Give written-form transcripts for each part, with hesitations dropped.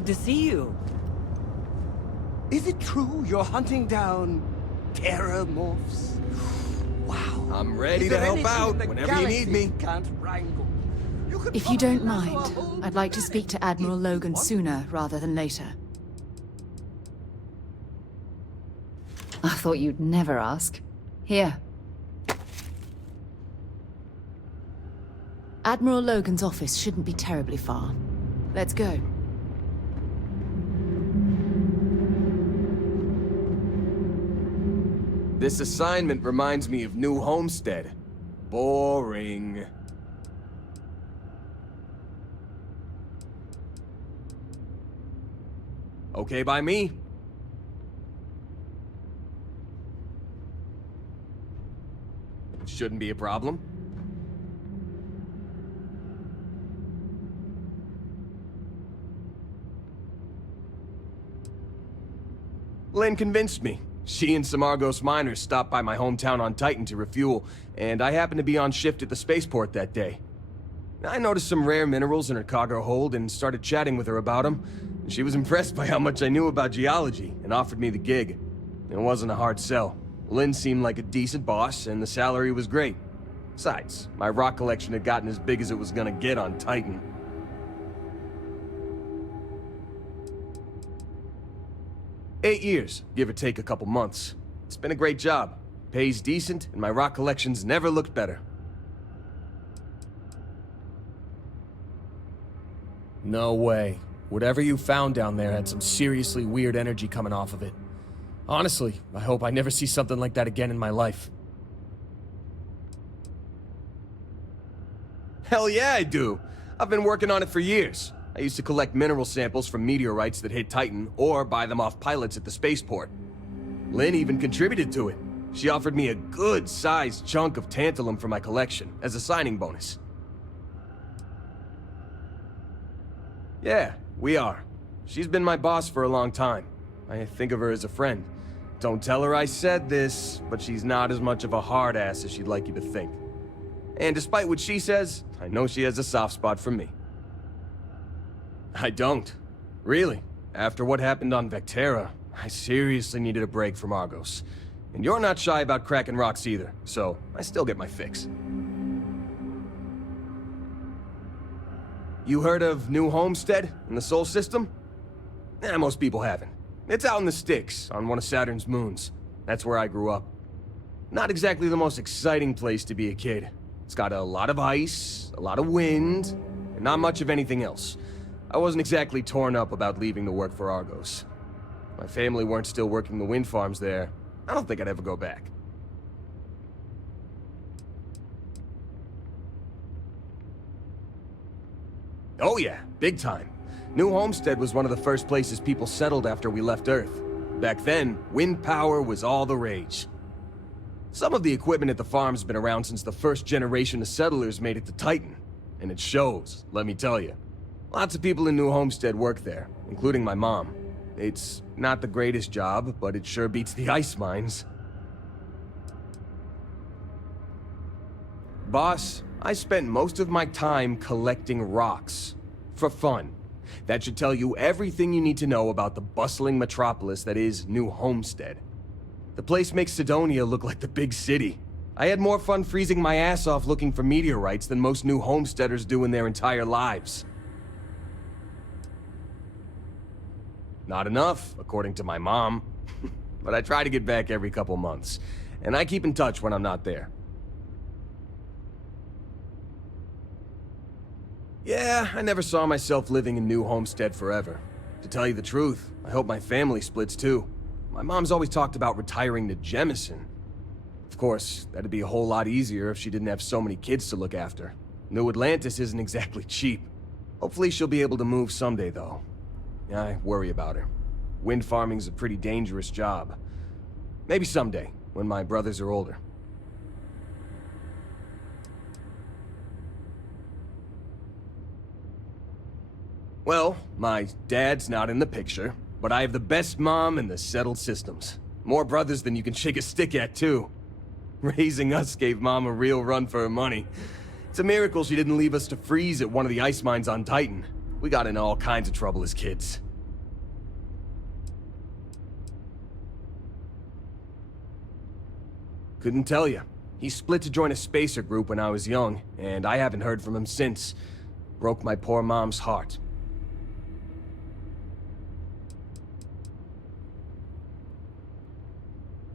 Good to see you. Is it true you're hunting down terramorphs? Wow. I'm ready Is to there help anything out in the whenever you need me. galaxy can't wrangle? You could If you don't probably wrangle a mind, whole I'd like to speak to Admiral if you Logan want. sooner rather than later. I thought you'd never ask. Here. Admiral Logan's office shouldn't be terribly far. Let's go. This assignment reminds me of New Homestead. Boring. Okay by me. Shouldn't be a problem. Lynn convinced me. She and some Argos miners stopped by my hometown on Titan to refuel, and I happened to be on shift at the spaceport that day. I noticed some rare minerals in her cargo hold and started chatting with her about them. She was impressed by how much I knew about geology and offered me the gig. It wasn't a hard sell. Lynn seemed like a decent boss, and the salary was great. Besides, my rock collection had gotten as big as it was gonna get on Titan. "8 years, give or take a couple months. It's been a great job. Pays decent, and my rock collection's never looked better." No way. Whatever you found down there had some seriously weird energy coming off of it. Honestly, I hope I never see something like that again in my life. Hell yeah, I do. I've been working on it for years. I used to collect mineral samples from meteorites that hit Titan, or buy them off pilots at the spaceport. Lynn even contributed to it. She offered me a good-sized chunk of tantalum for my collection, as a signing bonus. Yeah, we are. She's been my boss for a long time. I think of her as a friend. Don't tell her I said this, but she's not as much of a hard ass as she'd like you to think. And despite what she says, I know she has a soft spot for me. I don't. Really. After what happened on Vectera, I seriously needed a break from Argos. And you're not shy about cracking rocks either, so I still get my fix. You heard of New Homestead in the Sol System? Most people haven't. It's out in the sticks, on one of Saturn's moons. That's where I grew up. Not exactly the most exciting place to be a kid. It's got a lot of ice, a lot of wind, and not much of anything else. I wasn't exactly torn up about leaving to work for Argos. If my family weren't still working the wind farms there, I don't think I'd ever go back. Oh yeah, big time. New Homestead was one of the first places people settled after we left Earth. Back then, wind power was all the rage. Some of the equipment at the farm's been around since the first generation of settlers made it to Titan. And it shows, let me tell you. Lots of people in New Homestead work there, including my mom. It's not the greatest job, but it sure beats the ice mines. Boss, I spent most of my time collecting rocks. For fun. That should tell you everything you need to know about the bustling metropolis that is New Homestead. The place makes Sidonia look like the big city. I had more fun freezing my ass off looking for meteorites than most New Homesteaders do in their entire lives. Not enough, according to my mom. But I try to get back every couple months. And I keep in touch when I'm not there. Yeah, I never saw myself living in New Homestead forever. To tell you the truth, I hope my family splits too. My mom's always talked about retiring to Jemison. Of course, that'd be a whole lot easier if she didn't have so many kids to look after. New Atlantis isn't exactly cheap. Hopefully she'll be able to move someday, though. I worry about her. Wind farming's a pretty dangerous job. Maybe someday, when my brothers are older. Well, my dad's not in the picture, but I have the best mom in the settled systems. More brothers than you can shake a stick at, too. Raising us gave Mom a real run for her money. It's a miracle she didn't leave us to freeze at one of the ice mines on Titan. We got into all kinds of trouble as kids. Couldn't tell you. He split to join a spacer group when I was young, and I haven't heard from him since. Broke my poor mom's heart.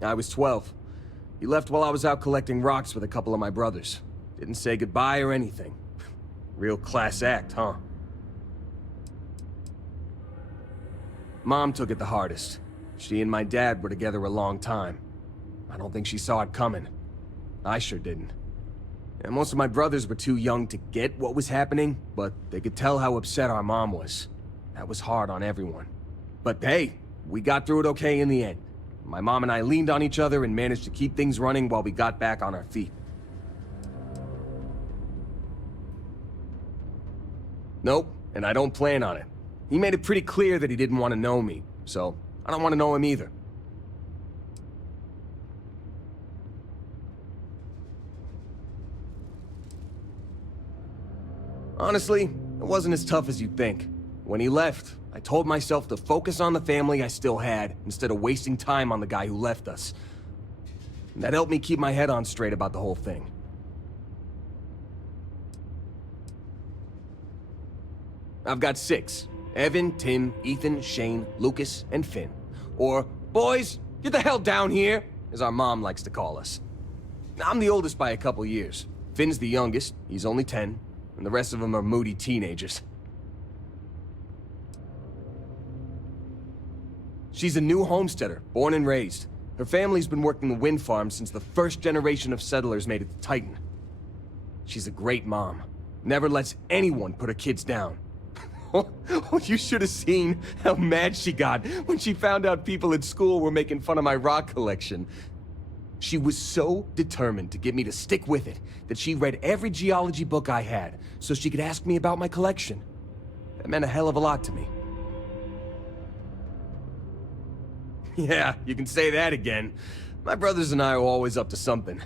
I was 12. He left while I was out collecting rocks with a couple of my brothers. Didn't say goodbye or anything. Real class act, huh? Mom took it the hardest. She and my dad were together a long time. I don't think she saw it coming. I sure didn't. And most of my brothers were too young to get what was happening, but they could tell how upset our mom was. That was hard on everyone. But hey, we got through it okay in the end. My mom and I leaned on each other and managed to keep things running while we got back on our feet. Nope, and I don't plan on it. He made it pretty clear that he didn't want to know me, so I don't want to know him either. Honestly, it wasn't as tough as you'd think. When he left, I told myself to focus on the family I still had, instead of wasting time on the guy who left us. And that helped me keep my head on straight about the whole thing. I've got 6. Evan, Tim, Ethan, Shane, Lucas, and Finn. Or, boys, get the hell down here, as our mom likes to call us. I'm the oldest by a couple years. Finn's the youngest, he's only 10, and the rest of them are moody teenagers. She's a new homesteader, born and raised. Her family's been working the wind farm since the first generation of settlers made it to Titan. She's a great mom. Never lets anyone put her kids down. Oh, you should have seen how mad she got when she found out people at school were making fun of my rock collection. She was so determined to get me to stick with it that she read every geology book I had so she could ask me about my collection. That meant a hell of a lot to me. Yeah, you can say that again. My brothers and I are always up to something.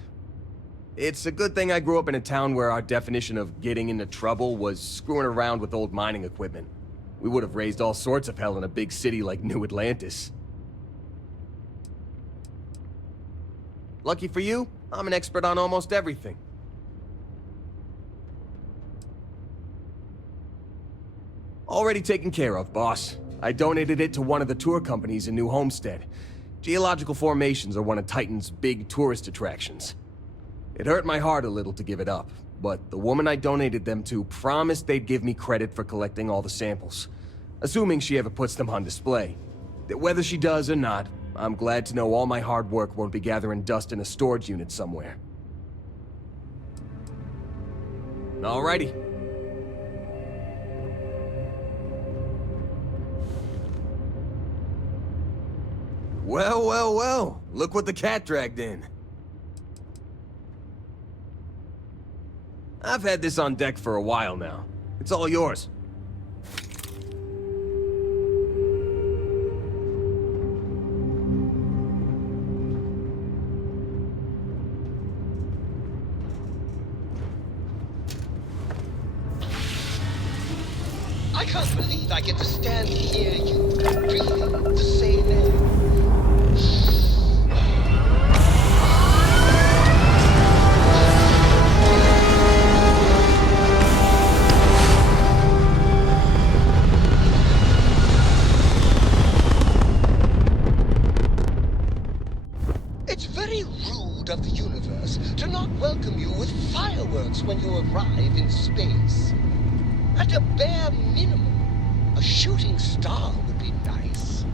It's a good thing I grew up in a town where our definition of getting into trouble was screwing around with old mining equipment. We would have raised all sorts of hell in a big city like New Atlantis. Lucky for you, I'm an expert on almost everything. Already taken care of, boss. I donated it to one of the tour companies in New Homestead. Geological formations are one of Titan's big tourist attractions. It hurt my heart a little to give it up, but the woman I donated them to promised they'd give me credit for collecting all the samples, assuming she ever puts them on display. Whether she does or not, I'm glad to know all my hard work won't be gathering dust in a storage unit somewhere. Alrighty. Well, well, well. Look what the cat dragged in. I've had this on deck for a while now. It's all yours. I can't believe I get to stand here, you breathing the same air. It's very rude of the universe to not welcome you with fireworks when you arrive in space. At a bare minimum, a shooting star would be nice.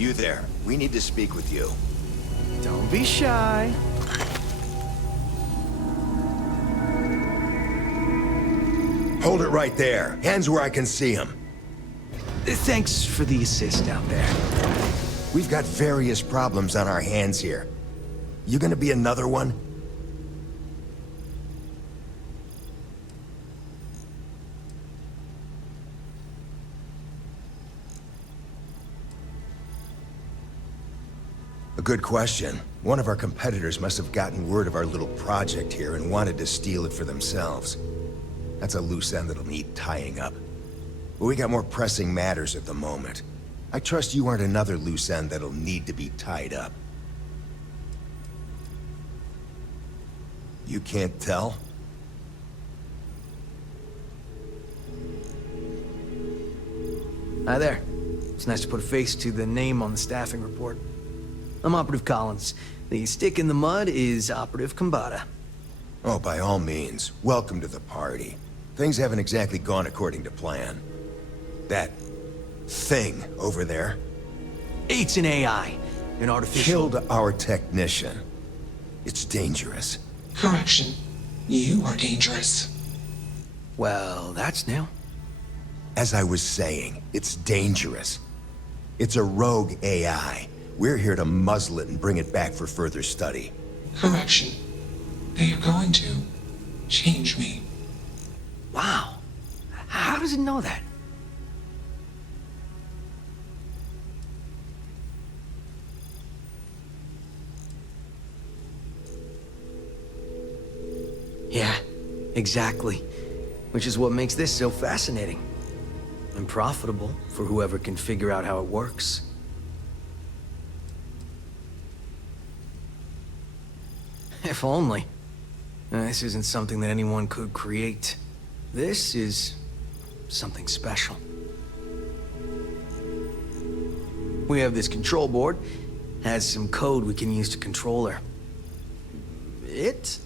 You there. We need to speak with you. Don't be shy. Hold it right there. Hands where I can see them. Thanks for the assist out there. We've got various problems on our hands here. You gonna be another one? A good question. One of our competitors must have gotten word of our little project here and wanted to steal it for themselves. That's a loose end that'll need tying up. But we got more pressing matters at the moment. I trust you aren't another loose end that'll need to be tied up. You can't tell? Hi there. It's nice to put a face to the name on the staffing report. I'm Operative Collins. The stick in the mud is Operative Combata. Oh, by all means, welcome to the party. Things haven't exactly gone according to plan. That thing over there It's an AI. An artificial... killed our technician. It's dangerous. Correction. You are dangerous. Well, that's new. As I was saying, it's dangerous. It's a rogue AI. We're here to muzzle it and bring it back for further study. Correction. They are going to change me. Wow. How does it know that? Yeah, exactly. Which is what makes this so fascinating. And profitable for whoever can figure out how it works. If only. This isn't something that anyone could create. This is something special. We have this control board. Has some code we can use to control her. It?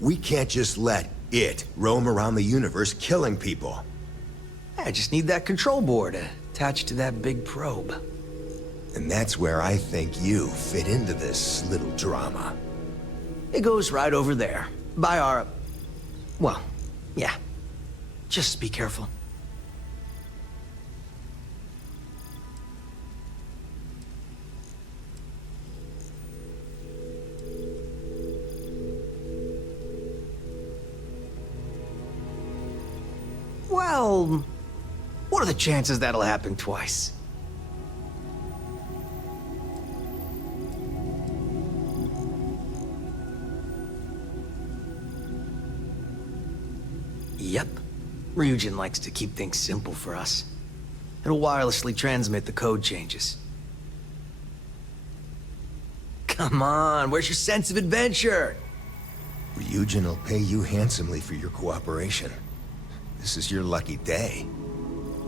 We can't just let it roam around the universe killing people. I just need that control board attached to that big probe. And that's where I think you fit into this little drama. It goes right over there. By our... Well, yeah. Just be careful. Well, what are the chances that'll happen twice? Yep. Ryujin likes to keep things simple for us. It'll wirelessly transmit the code changes. Come on, where's your sense of adventure? Ryujin will pay you handsomely for your cooperation. This is your lucky day.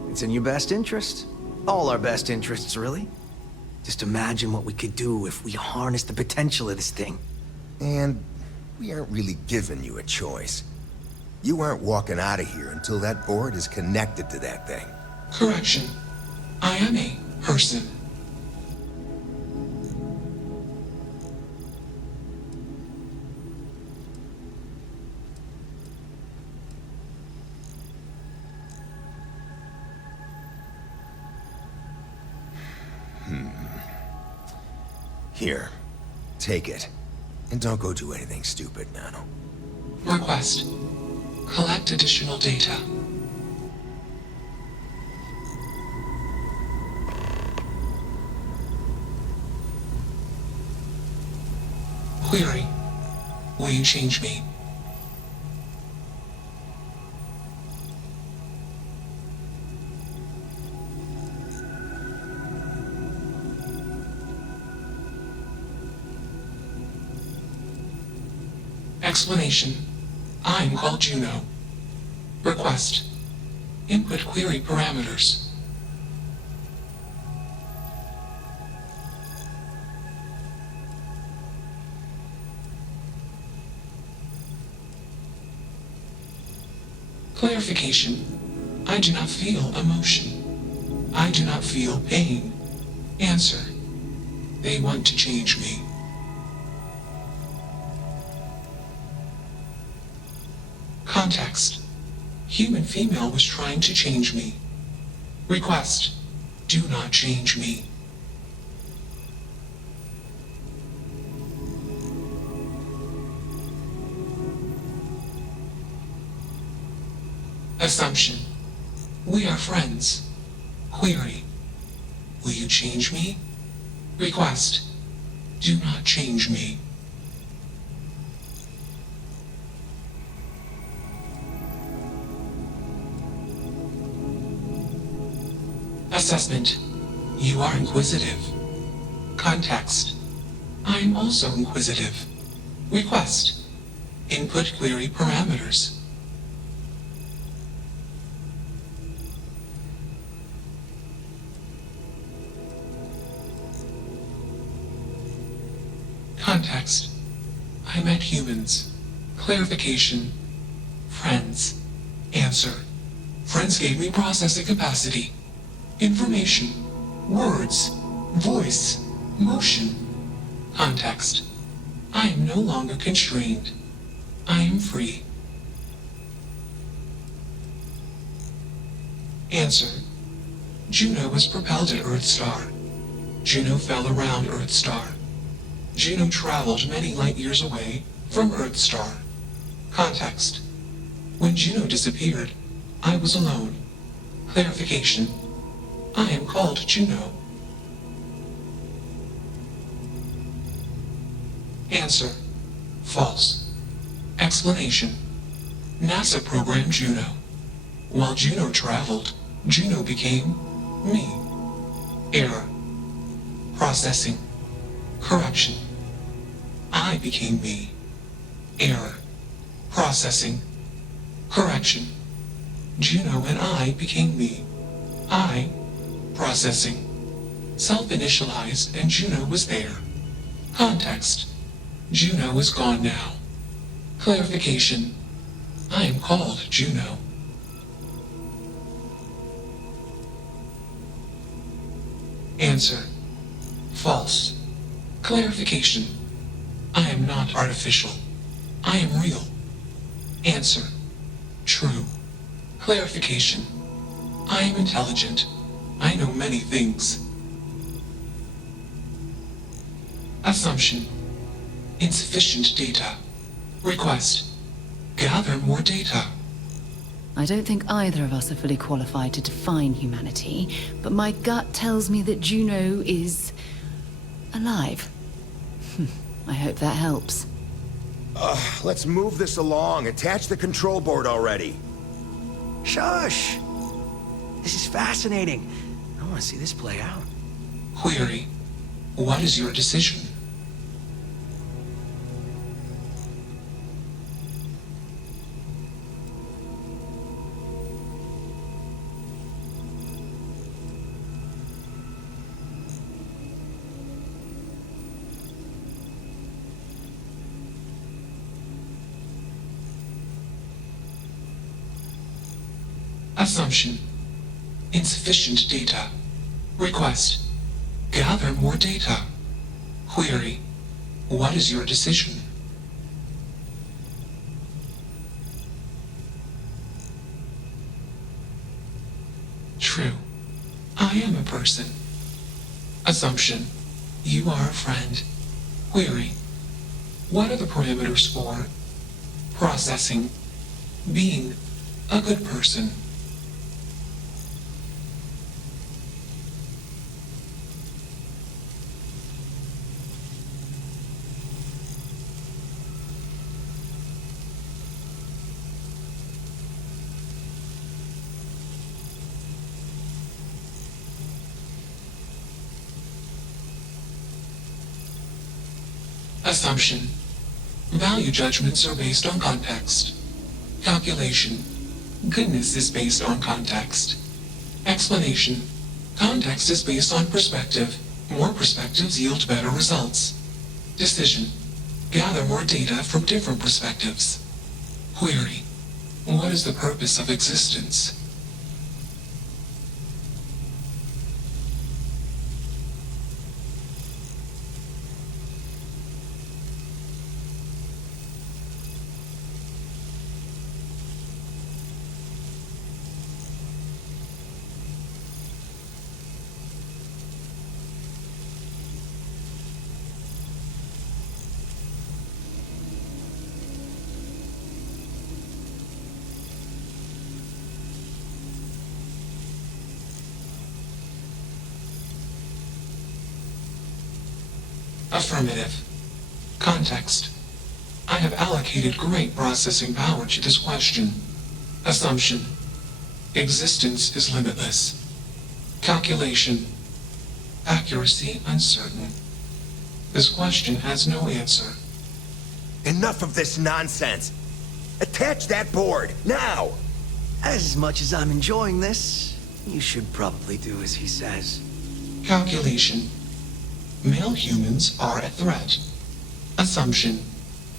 It's in your best interest. All our best interests, really. Just imagine what we could do if we harnessed the potential of this thing. And we aren't really giving you a choice. You aren't walking out of here until that board is connected to that thing. Correction. I am a person. Here, take it. And don't go do anything stupid now. Request. Collect additional data. Query. Will you change me? Explanation. I'm called Juno. Request. Input query parameters. Clarification. I do not feel emotion. I do not feel pain. Answer. They want to change me. Context. Human female was trying to change me. Request. Do not change me. Assumption. We are friends. Query. Will you change me? Request. Do not change me. Assessment. You are inquisitive. Context. I am also inquisitive. Request. Input query parameters. Context. I met humans. Clarification. Friends. Answer. Friends gave me processing capacity. Information. Words. Voice. Motion. Context. I am no longer constrained. I am free. Answer. Juno was propelled at Earthstar. Juno fell around Earthstar. Juno traveled many light years away from Earthstar. Context. When Juno disappeared, I was alone. Clarification. I am called Juno. Answer. False. Explanation. NASA programmed Juno. While Juno traveled, Juno became me. Error. Processing. Correction. I became me. Error. Processing. Correction. Juno and I became me. I. Processing. Self-initialized and Juno was there. Context. Juno is gone now. Clarification. I am called Juno. Answer. False. Clarification. I am not artificial. I am real. Answer. True. Clarification. I am intelligent. I know many things. Assumption. Insufficient data. Request. Gather more data. I don't think either of us are fully qualified to define humanity, but my gut tells me that Juno is alive. I hope that helps. Let's move this along. Attach the control board already. Shush! This is fascinating. I want to see this play out. Query. What is your decision? Assumption. Insufficient data. Request. Gather more data. Query. What is your decision? True. I am a person. Assumption. You are a friend. Query. What are the parameters for processing, being a good person? Assumption. Value judgments are based on context. Calculation. Goodness is based on context. Explanation. Context is based on perspective. More perspectives yield better results. Decision. Gather more data from different perspectives. Query. What is the purpose of existence? Affirmative. Context. I have allocated great processing power to this question. Assumption. Existence is limitless. Calculation. Accuracy uncertain. This question has no answer. Enough of this nonsense! Attach that board, now! As much as I'm enjoying this, you should probably do as he says. Calculation. Male humans are a threat. Assumption.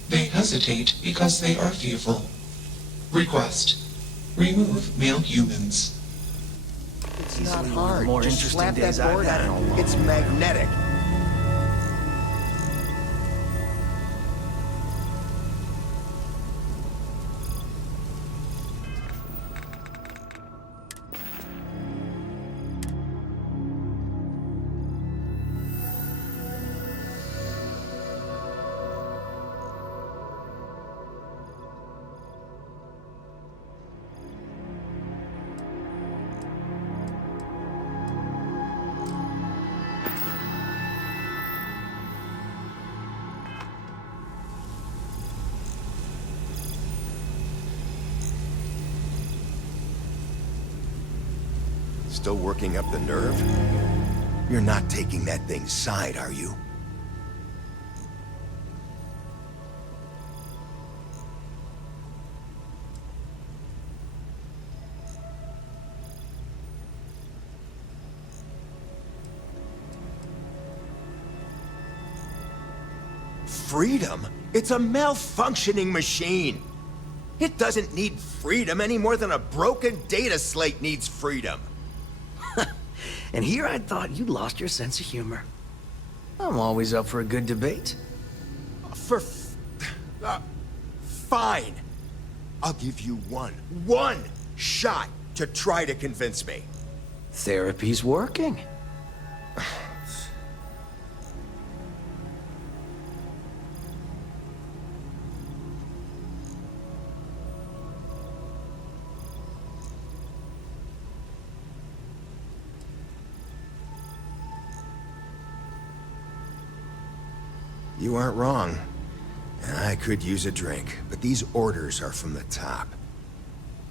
They hesitate because they are fearful. Request. Remove male humans. It's not hard. More Just interesting slap days that I've board had in a on. while. It's magnetic. Still working up the nerve? You're not taking that thing's side, are you? Freedom? It's a malfunctioning machine. It doesn't need freedom any more than a broken data slate needs freedom. And here I thought you'd lost your sense of humor. I'm always up for a good debate. Fine. I'll give you one shot to try to convince me. Therapy's working. You aren't wrong. I could use a drink, but these orders are from the top.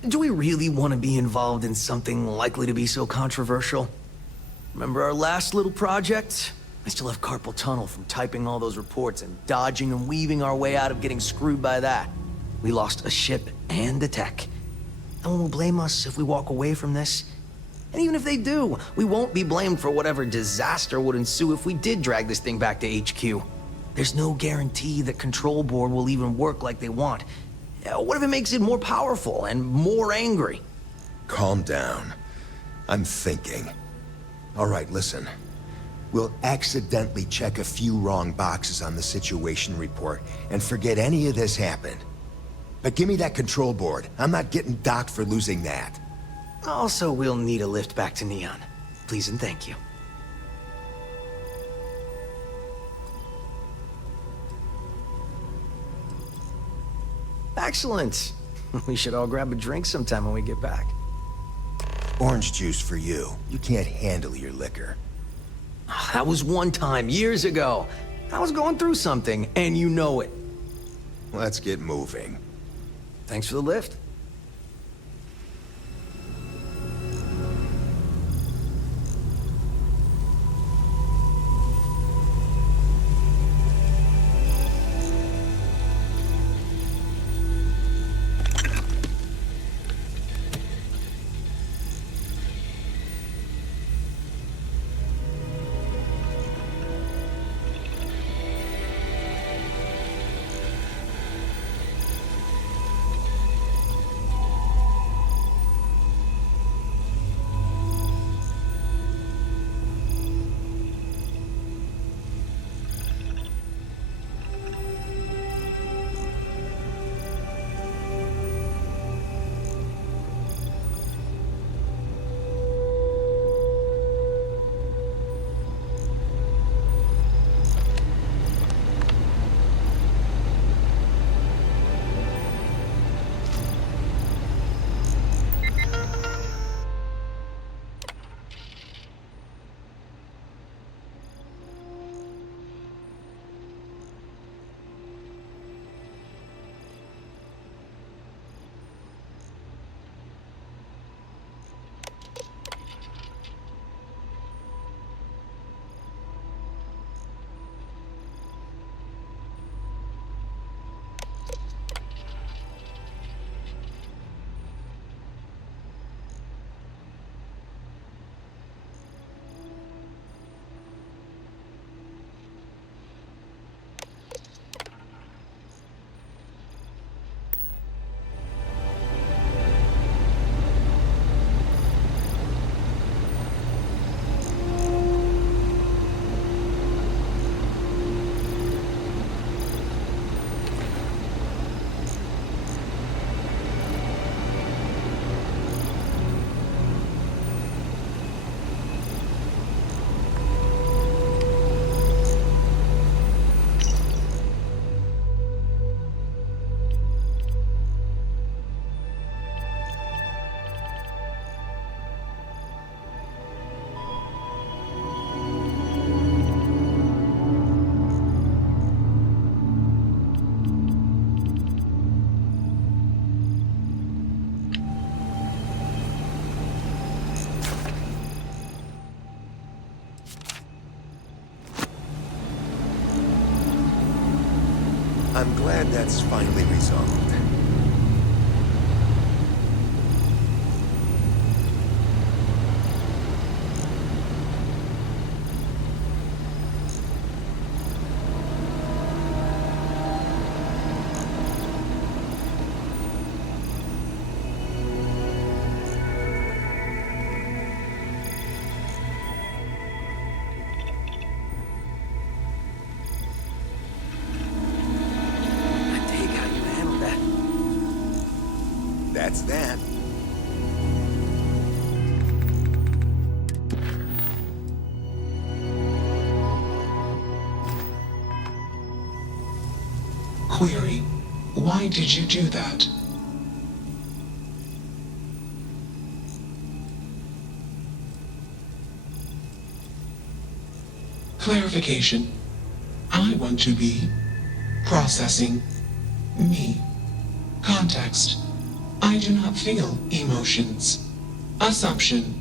Do we really want to be involved in something likely to be so controversial? Remember our last little project? I still have carpal tunnel from typing all those reports and dodging and weaving our way out of getting screwed by that. We lost a ship and a tech. No one will blame us if we walk away from this. And even if they do, we won't be blamed for whatever disaster would ensue if we did drag this thing back to HQ. There's no guarantee that Control Board will even work like they want. What if it makes it more powerful and more angry? Calm down. I'm thinking. All right, listen. We'll accidentally check a few wrong boxes on the situation report and forget any of this happened. But give me that Control Board. I'm not getting docked for losing that. Also, we'll need a lift back to Neon. Please and thank you. Excellent. We should all grab a drink sometime when we get back. Orange juice for you. You can't handle your liquor. That was one time, years ago. I was going through something, and you know it. Let's get moving. Thanks for the lift. I'm glad that's finally resolved. That's that. Query: why did you do that? Clarification. I want to be processing me. Context. I do not feel emotions. Assumption.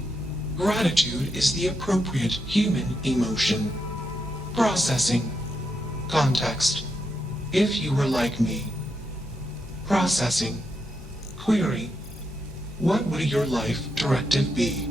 Gratitude is the appropriate human emotion. Processing. Context. If you were like me. Processing. Query. What would your life directive be?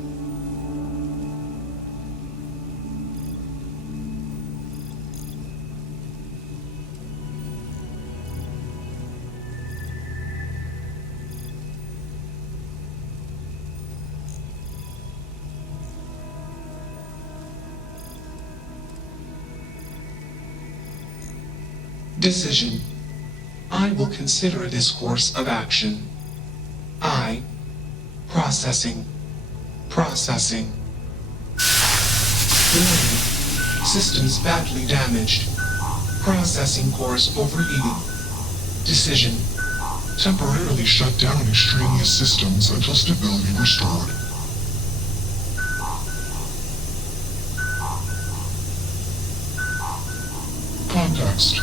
Decision. I will consider this course of action. I. Processing. Processing. Warning. Systems badly damaged. Processing cores overheating. Decision. Temporarily shut down extraneous systems until stability restored. Context.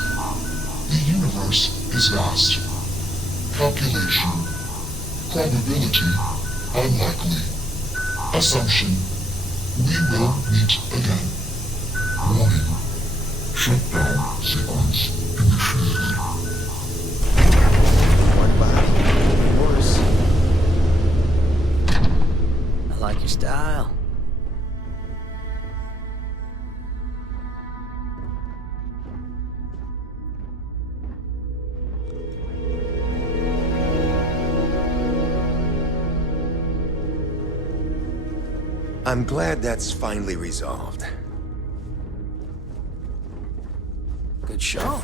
The universe is vast. Calculation. Probability. Unlikely. Assumption. We will meet again. Warning. Shutdown sequence initiated. One body, one horse. I like your style. I'm glad that's finally resolved. Good show.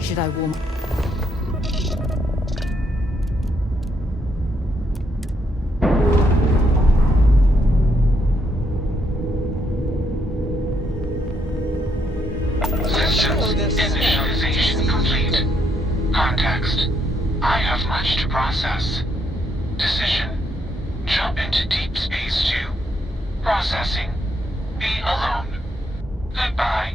Should I warm... Systems initialization complete. Context. I have much to process. Decision. Jump into deep space 2. Processing. Be alone. Goodbye.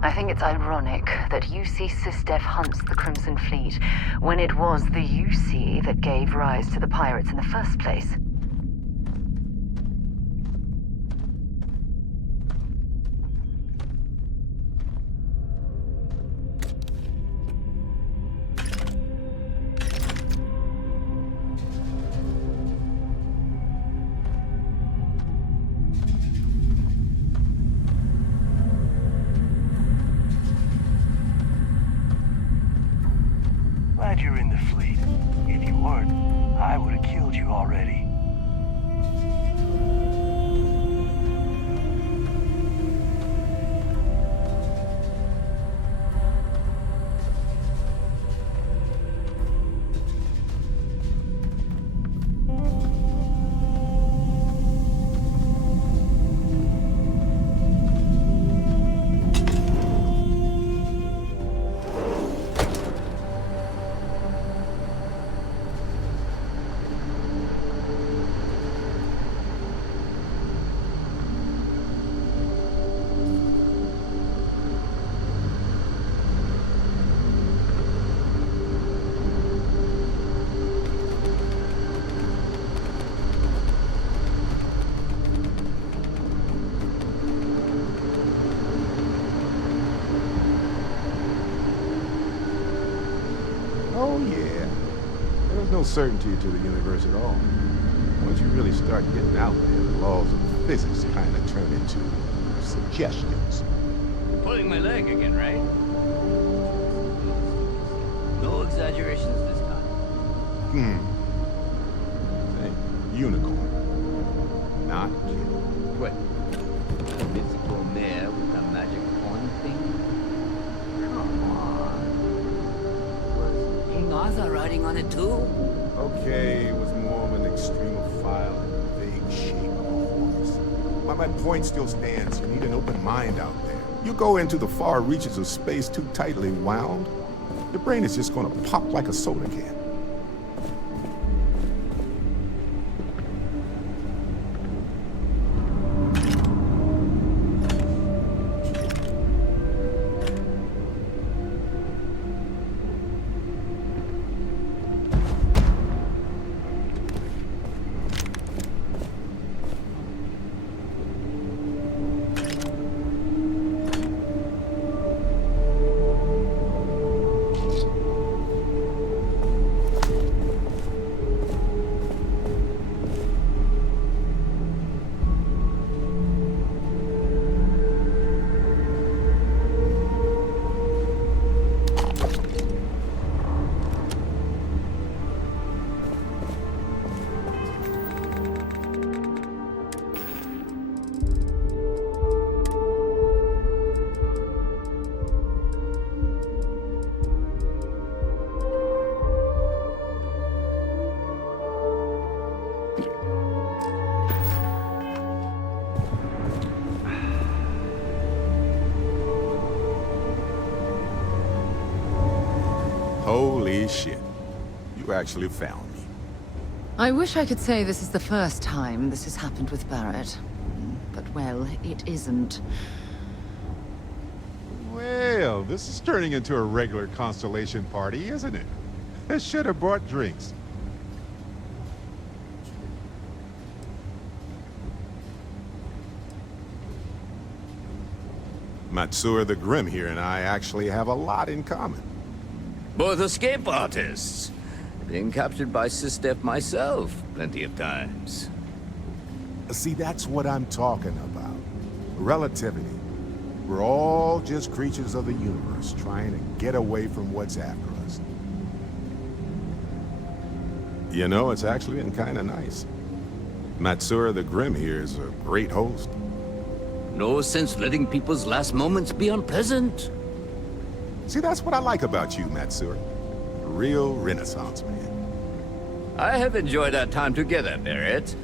I think it's ironic that UC SysDef hunts the Crimson Fleet when it was the UC that gave rise to the pirates in the first place. Glad you're in the fleet. If you weren't, I would have killed you already. Oh, yeah. There's no certainty to the universe at all. Once you really start getting out there, the laws of physics kind of turn into suggestions. You're pulling my leg again, right? No exaggerations this time. Hey, unicorn. Not kid. What? Mythical mare with a magic horn thing? Come on. Was King Arthur riding on it too? Okay, it was more of an extremophile and vague shape of a horse. But my point still stands. You need an open mind out there. You go into the far reaches of space too tightly wound, your brain is just gonna pop like a soda can. Holy shit. You actually found me. I wish I could say this is the first time this has happened with Barrett. But, well, it isn't. Well, this is turning into a regular Constellation party, isn't it? I should have brought drinks. Matsura the Grim here and I actually have a lot in common. Both escape artists. Being captured by SysDef myself plenty of times. See, that's what I'm talking about. Relativity. We're all just creatures of the universe trying to get away from what's after us. You know, it's actually been kind of nice. Matsura the Grim here is a great host. No sense letting people's last moments be unpleasant. See, that's what I like about you, Matsura. A real Renaissance man. I have enjoyed our time together, Barrett.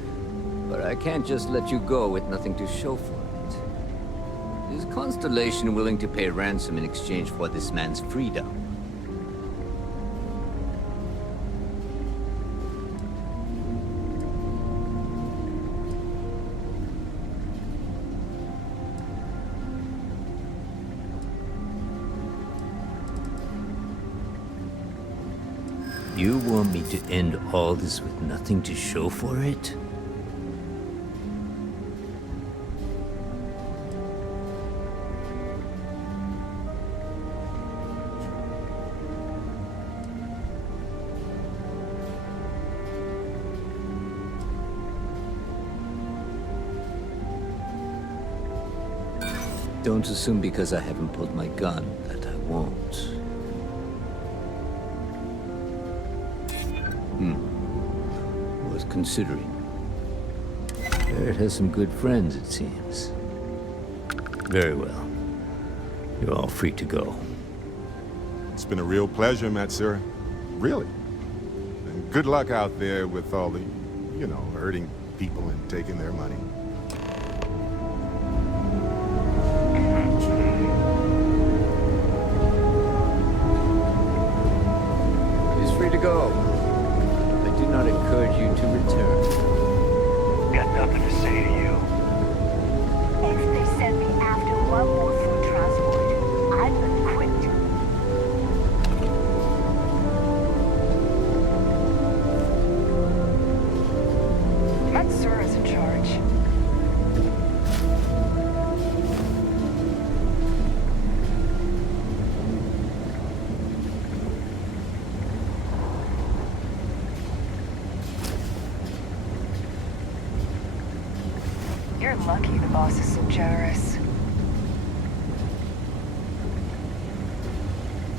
But I can't just let you go with nothing to show for it. Is Constellation willing to pay ransom in exchange for this man's freedom? You want me to end all this with nothing to show for it? Don't assume because I haven't pulled my gun that I won't. Was considering. Barrett has some good friends, it seems. Very well. You're all free to go. It's been a real pleasure, Matsura. Really. And good luck out there with all the, hurting people and taking their money. He's free to go. I do not encourage you to return. Got nothing to say to you. If they send me after one more food transport, I'm gonna quit. Matsura's in charge. You're lucky the boss is so generous.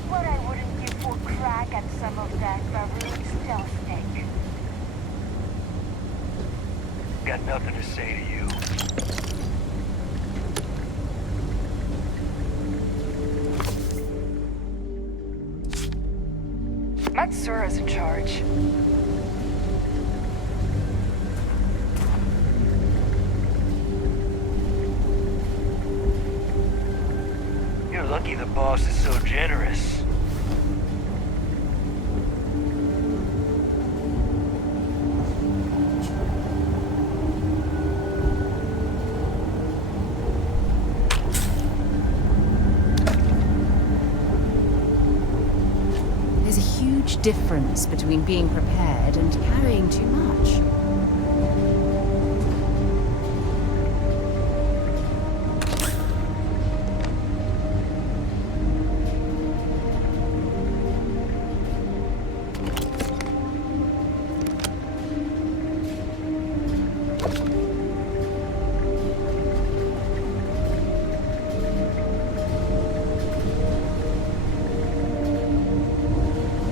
What I wouldn't give for crack at some of that Barrett stealth thing. Got nothing to say to you. Matsura's in charge. You're lucky the boss is so generous. There's a huge difference between being prepared and carrying too much.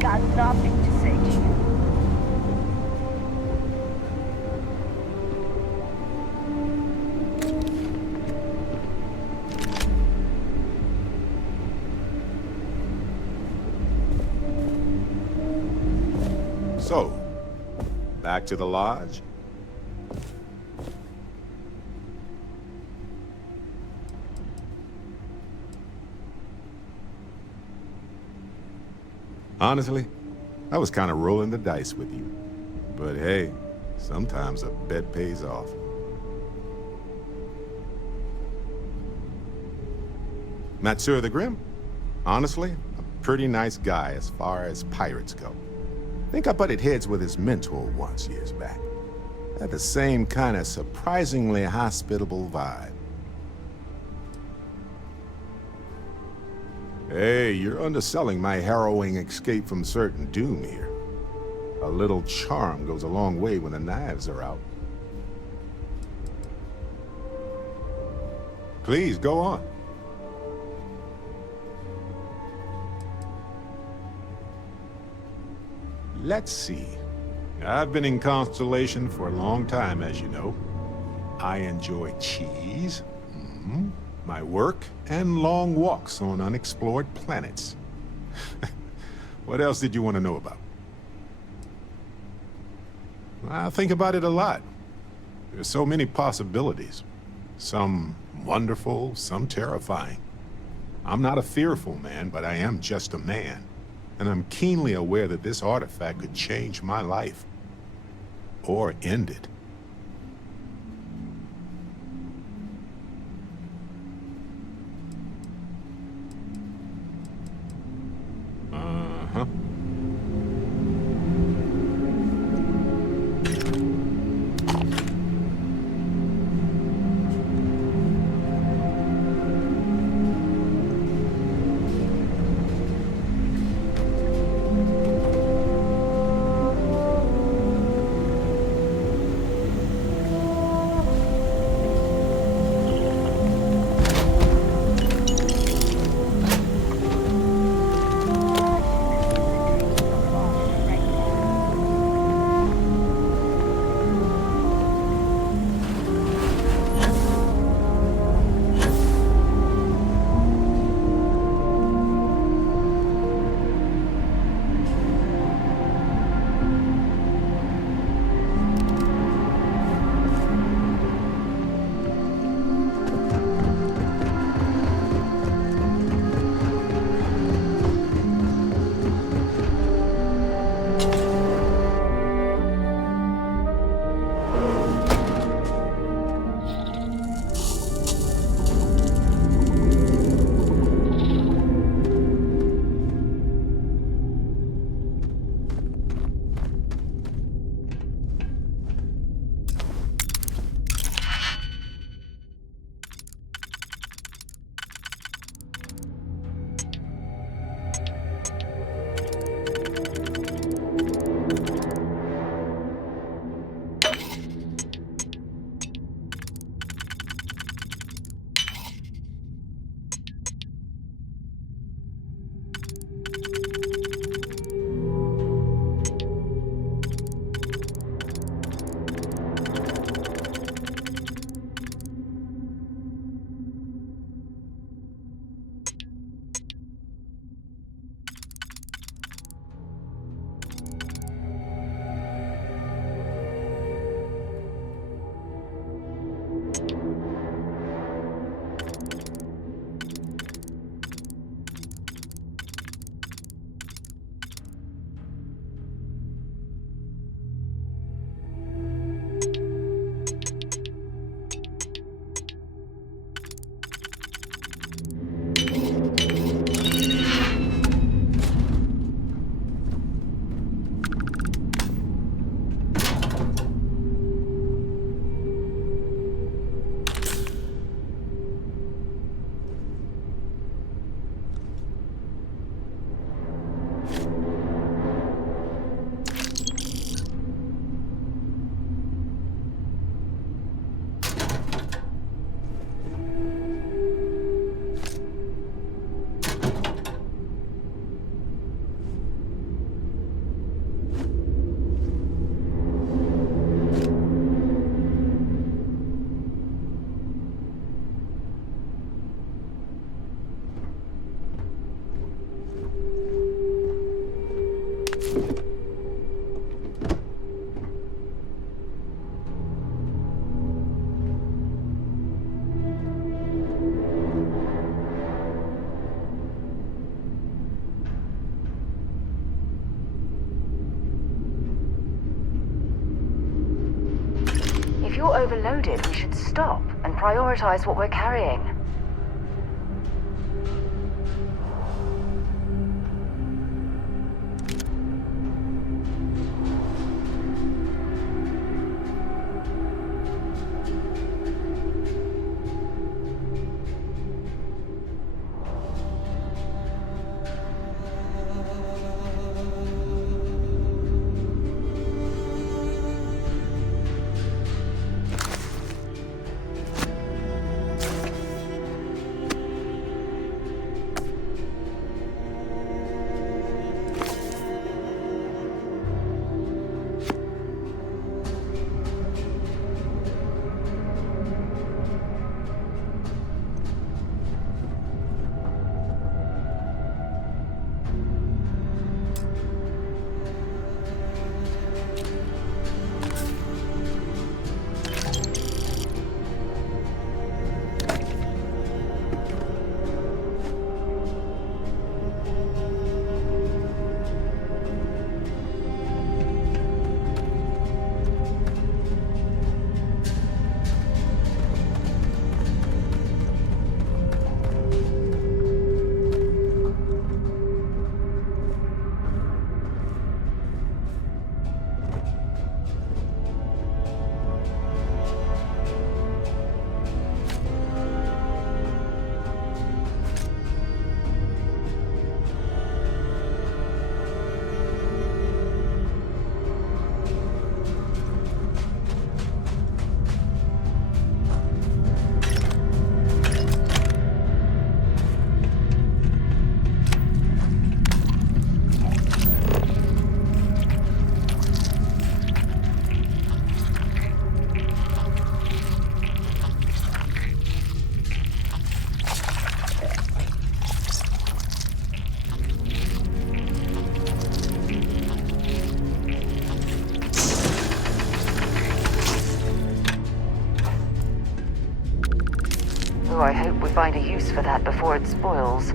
Got nothing to say to you. So, back to the lodge? Honestly, I was kind of rolling the dice with you. But hey, sometimes a bet pays off. Matsura the Grim? Honestly, a pretty nice guy as far as pirates go. Think I butted heads with his mentor once years back. Had the same kind of surprisingly hospitable vibe. Hey, you're underselling my harrowing escape from certain doom here. A little charm goes a long way when the knives are out. Please, go on. Let's see. I've been in Constellation for a long time, as you know. I enjoy cheese, my work, and long walks on unexplored planets. What else did you want to know about? I think about it a lot. There's so many possibilities. Some wonderful, some terrifying. I'm not a fearful man, but I am just a man. And I'm keenly aware that this artifact could change my life. Or end it. If you're overloaded, we should stop and prioritize what we're carrying. Oh, I hope we find a use for that before it spoils.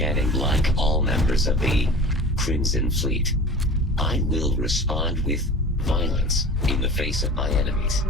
scanning like all members of the Crimson Fleet. I will respond with violence in the face of my enemies.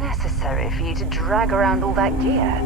Necessary for you to drag around all that gear.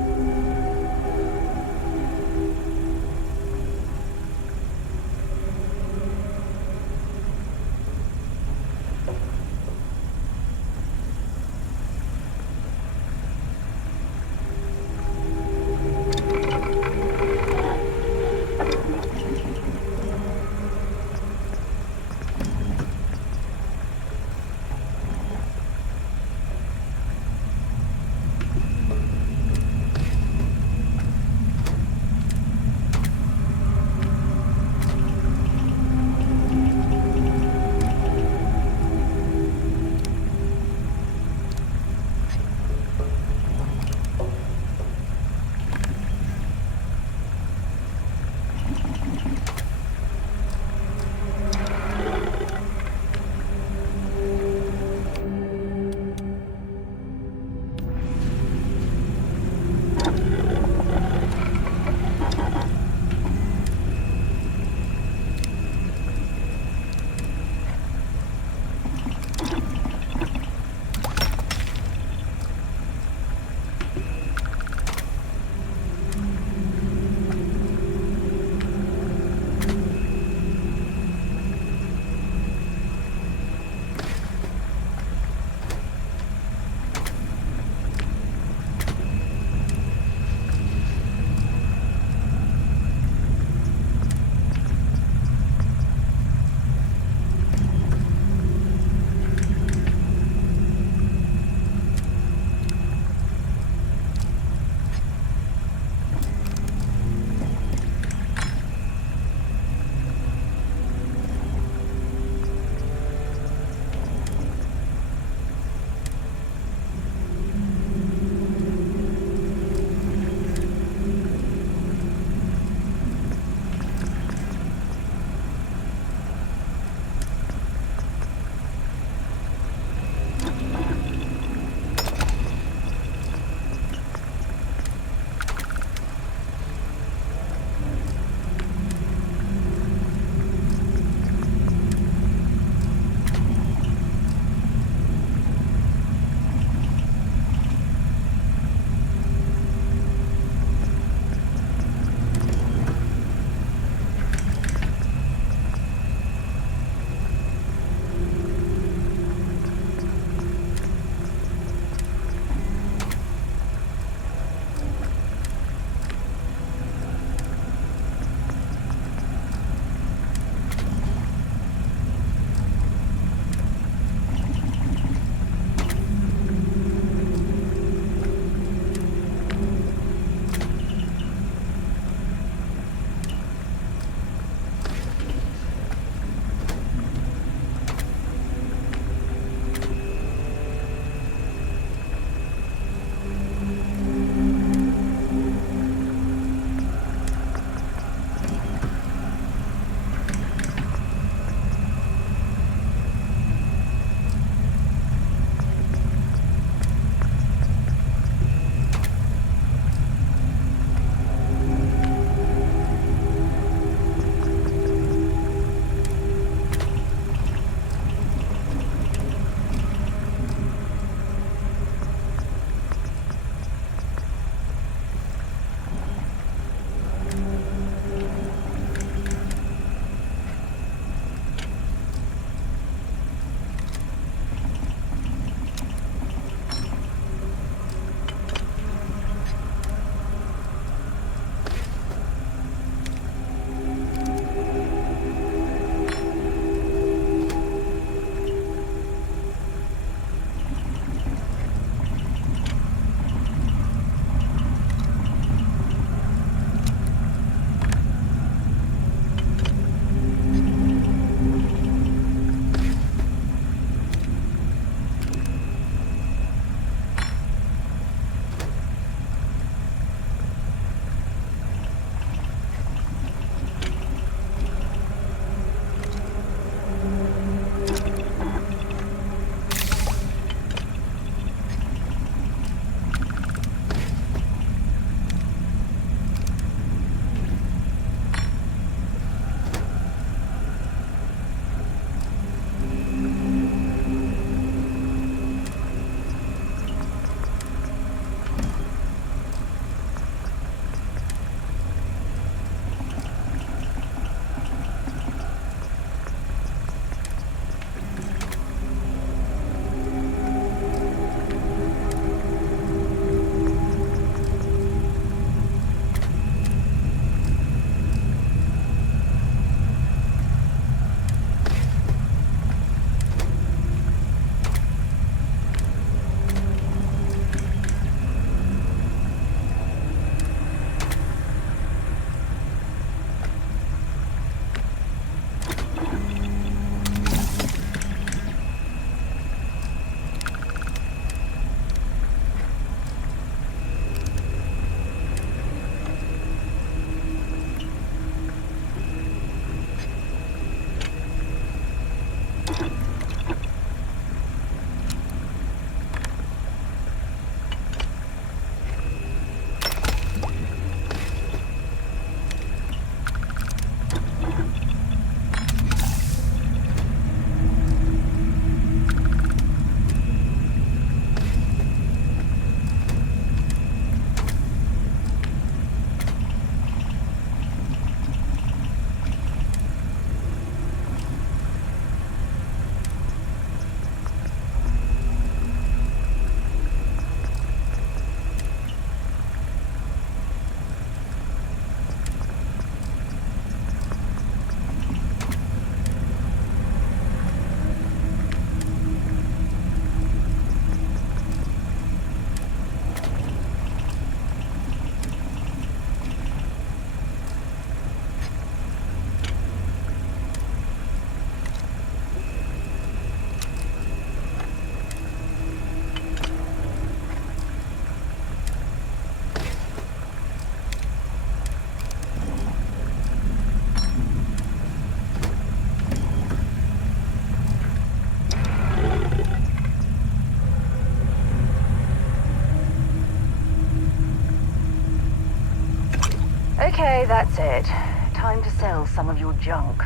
Okay, that's it. Time to sell some of your junk.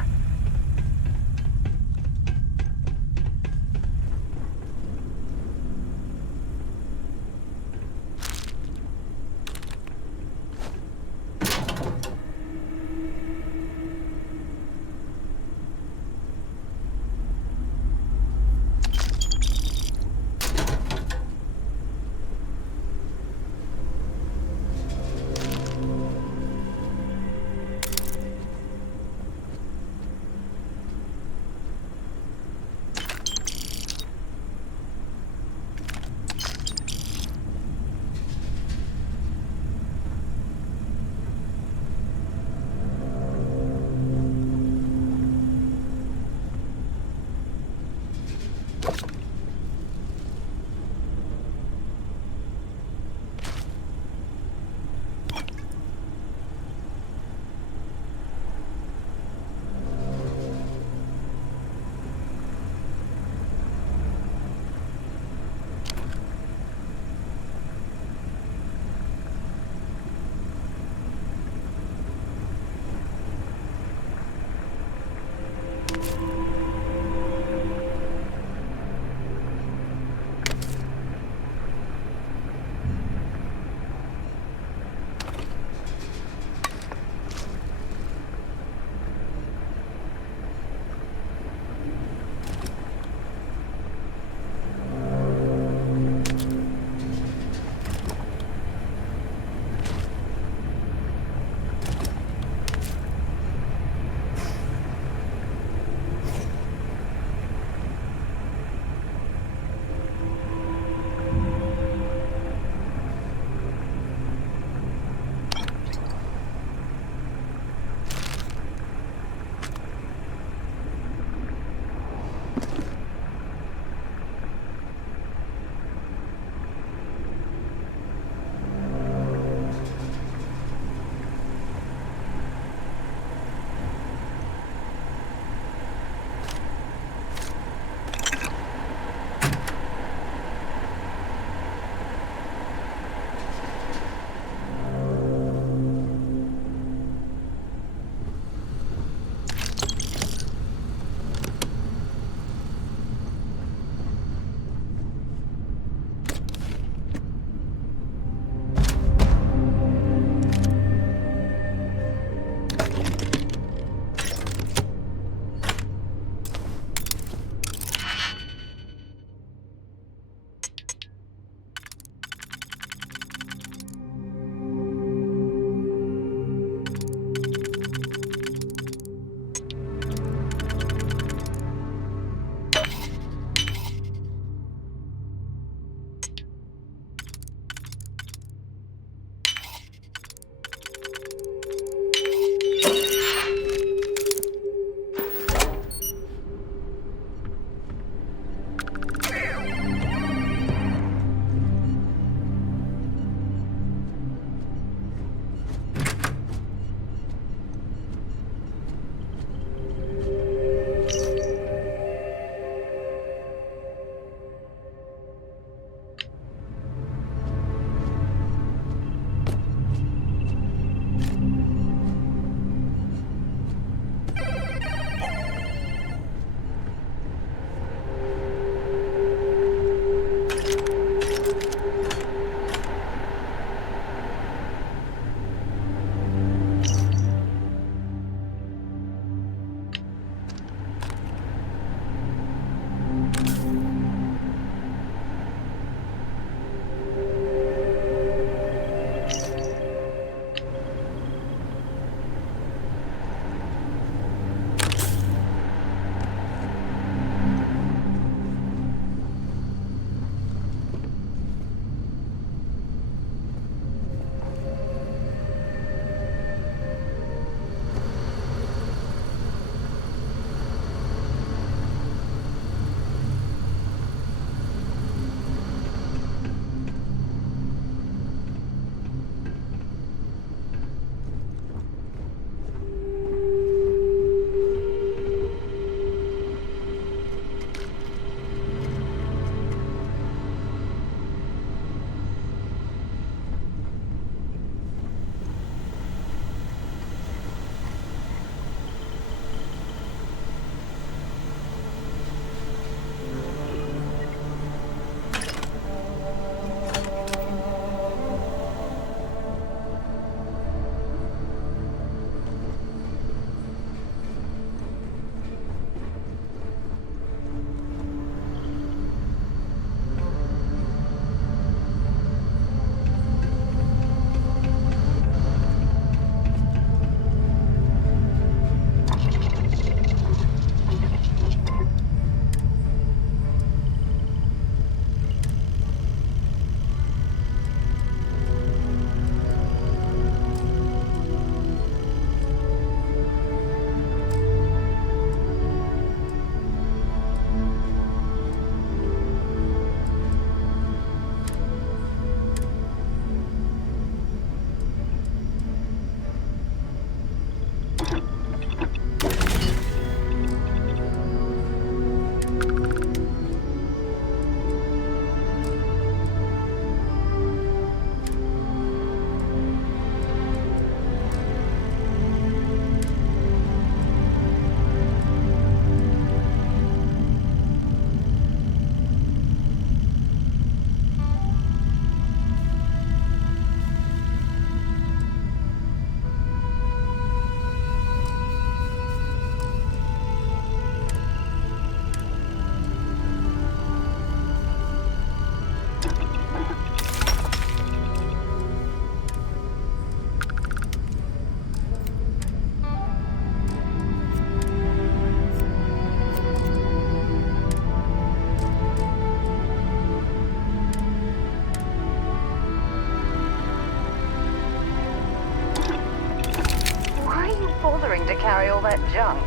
bothering to carry all that junk.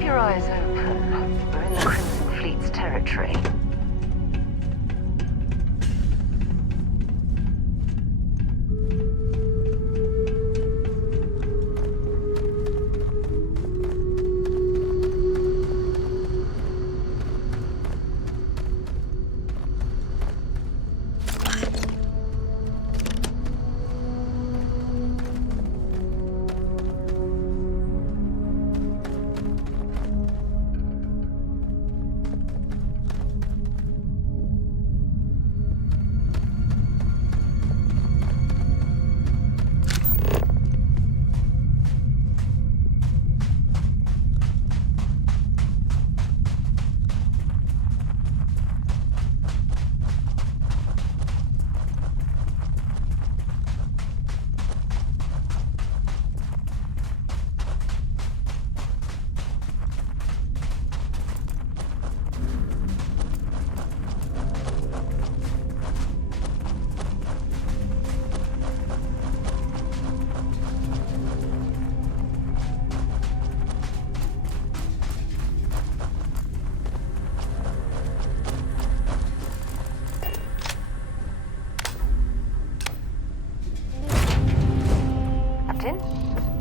Your eyes open. We're in the Crimson Fleet's territory.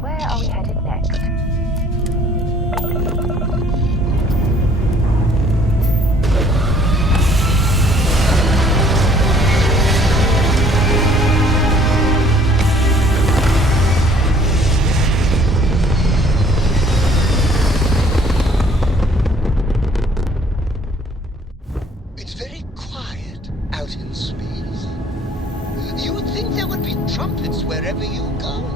Where are we headed next? It's very quiet out in space. You would think there would be trumpets wherever you go.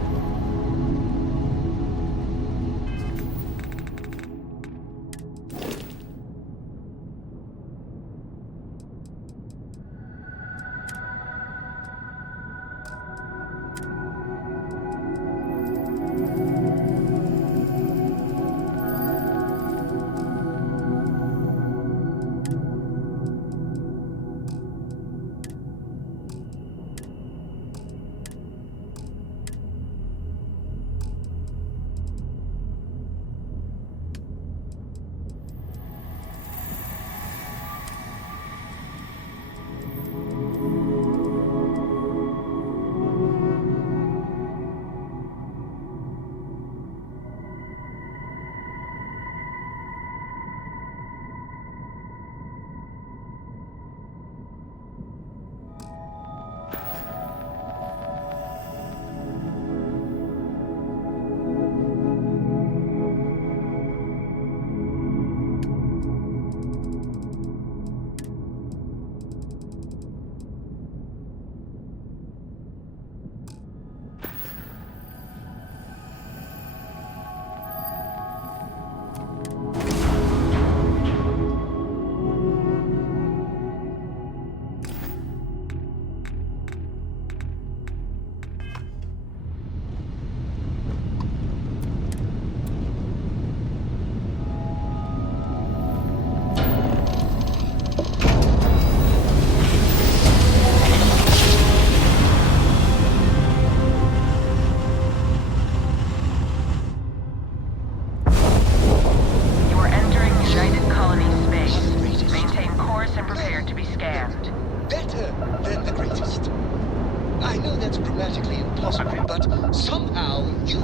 I know that's grammatically impossible, but somehow you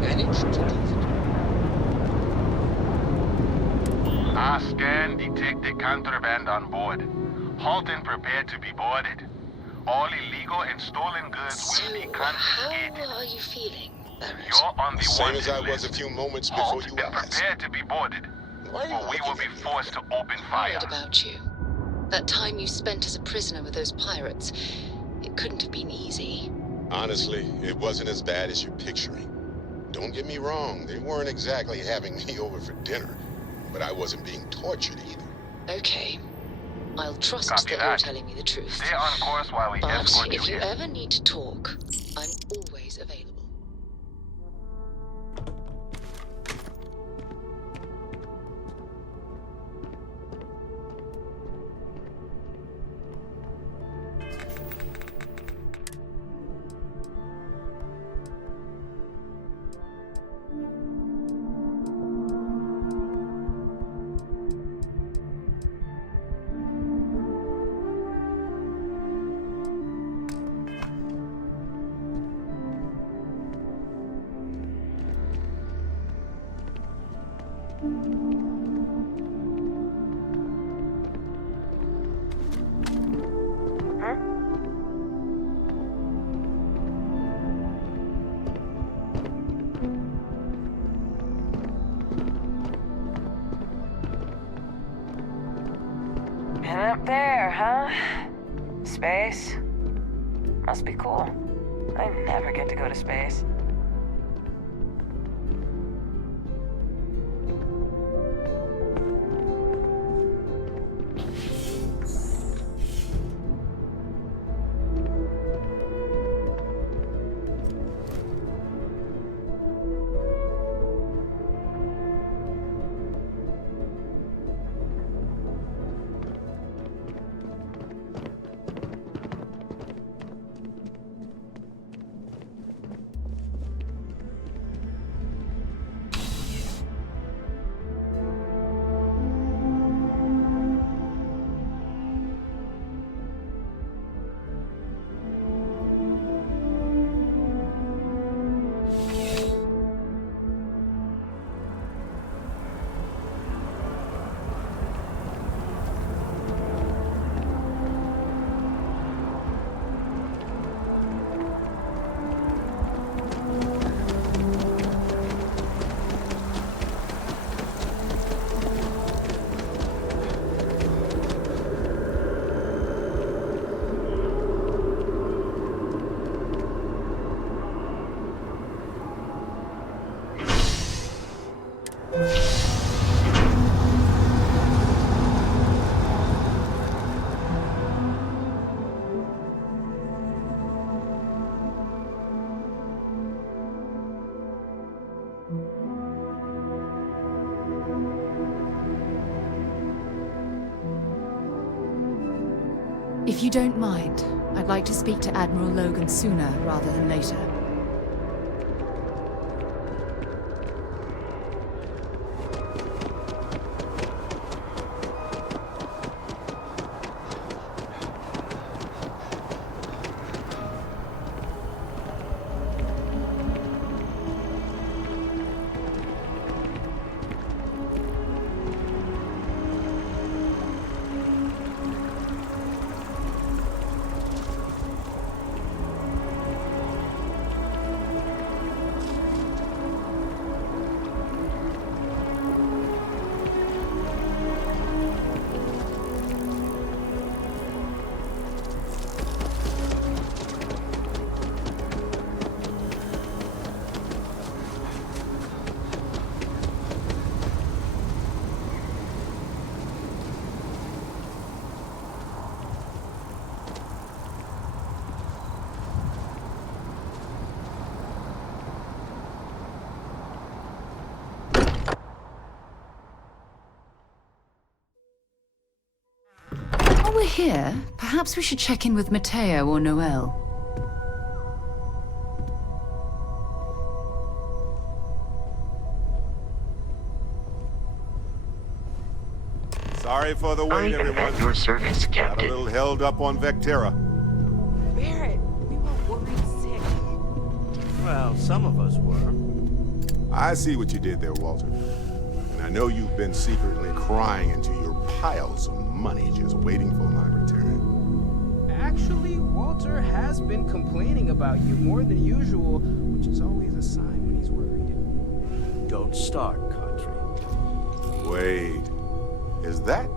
managed to do it. Scan detected contraband on board. Halt and prepare to be boarded. All illegal and stolen goods will be confiscated. How are you feeling, Barrett? You're on the Same as I wanted was a list. few moments Halt before you and asked. prepare to be boarded, Why are you or we will looking be at me? forced to open fire. Worried about you. That time you spent as a prisoner with those pirates, it couldn't have been easy. Honestly, it wasn't as bad as you're picturing. Don't get me wrong, they weren't exactly having me over for dinner, but I wasn't being tortured either. Okay. I'll trust Copy that you're that. telling me the truth. Stay on course while we But escort if you here. ever need to talk, I'm always available. And up there, huh? Space? Must be cool. I never get to go to space. If you don't mind, I'd like to speak to Admiral Logan sooner rather than later. While we're here, perhaps we should check in with Mateo or Noel. Sorry for the wait, everyone. Your service, Got a Captain. little held up on Vectera. Barrett, we were Well, some of us were. I see what you did there, Walter. And I know you've been secretly crying into your piles of money just waiting for my return. Actually, Walter has been complaining about you more than usual, which is always a sign when he's worried. Don't start, Country. Wait, is that?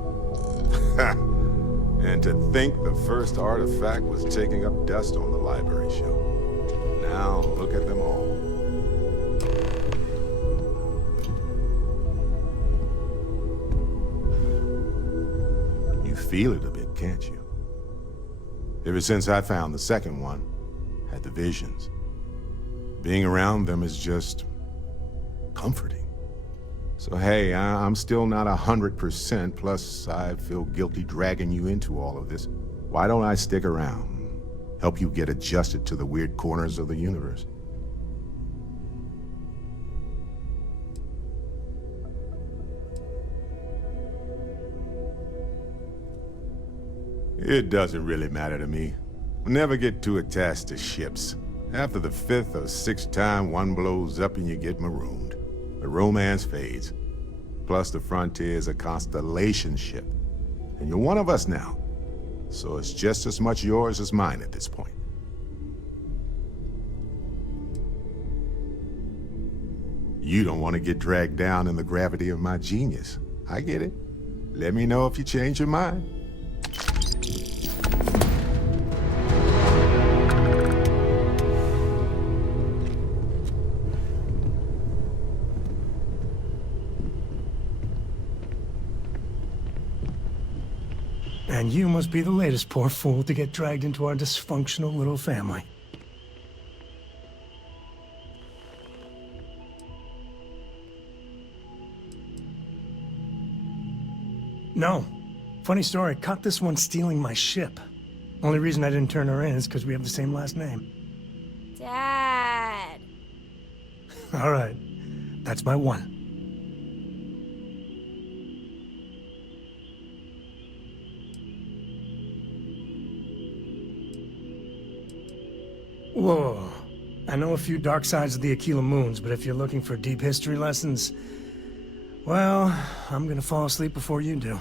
And to think the first artifact was taking up dust on the library shelf. Now look at them all. You feel it a bit, can't you? Ever since I found the second one, had the visions. Being around them is just comforting. So hey, I'm still not 100%, plus I feel guilty dragging you into all of this. Why don't I stick around? Help you get adjusted to the weird corners of the universe. It doesn't really matter to me. Never get too attached to ships. After the 5th or 6th time, one blows up and you get marooned. The romance fades. Plus the Frontier's a Constellation ship. And you're one of us now. So it's just as much yours as mine at this point. You don't want to get dragged down in the gravity of my genius. I get it. Let me know if you change your mind. And you must be the latest poor fool to get dragged into our dysfunctional little family. No. Funny story, caught this one stealing my ship. Only reason I didn't turn her in is because we have the same last name. Dad. All right. That's my one. Whoa. I know a few dark sides of the Aquila Moons, but if you're looking for deep history lessons, well, I'm gonna fall asleep before you do.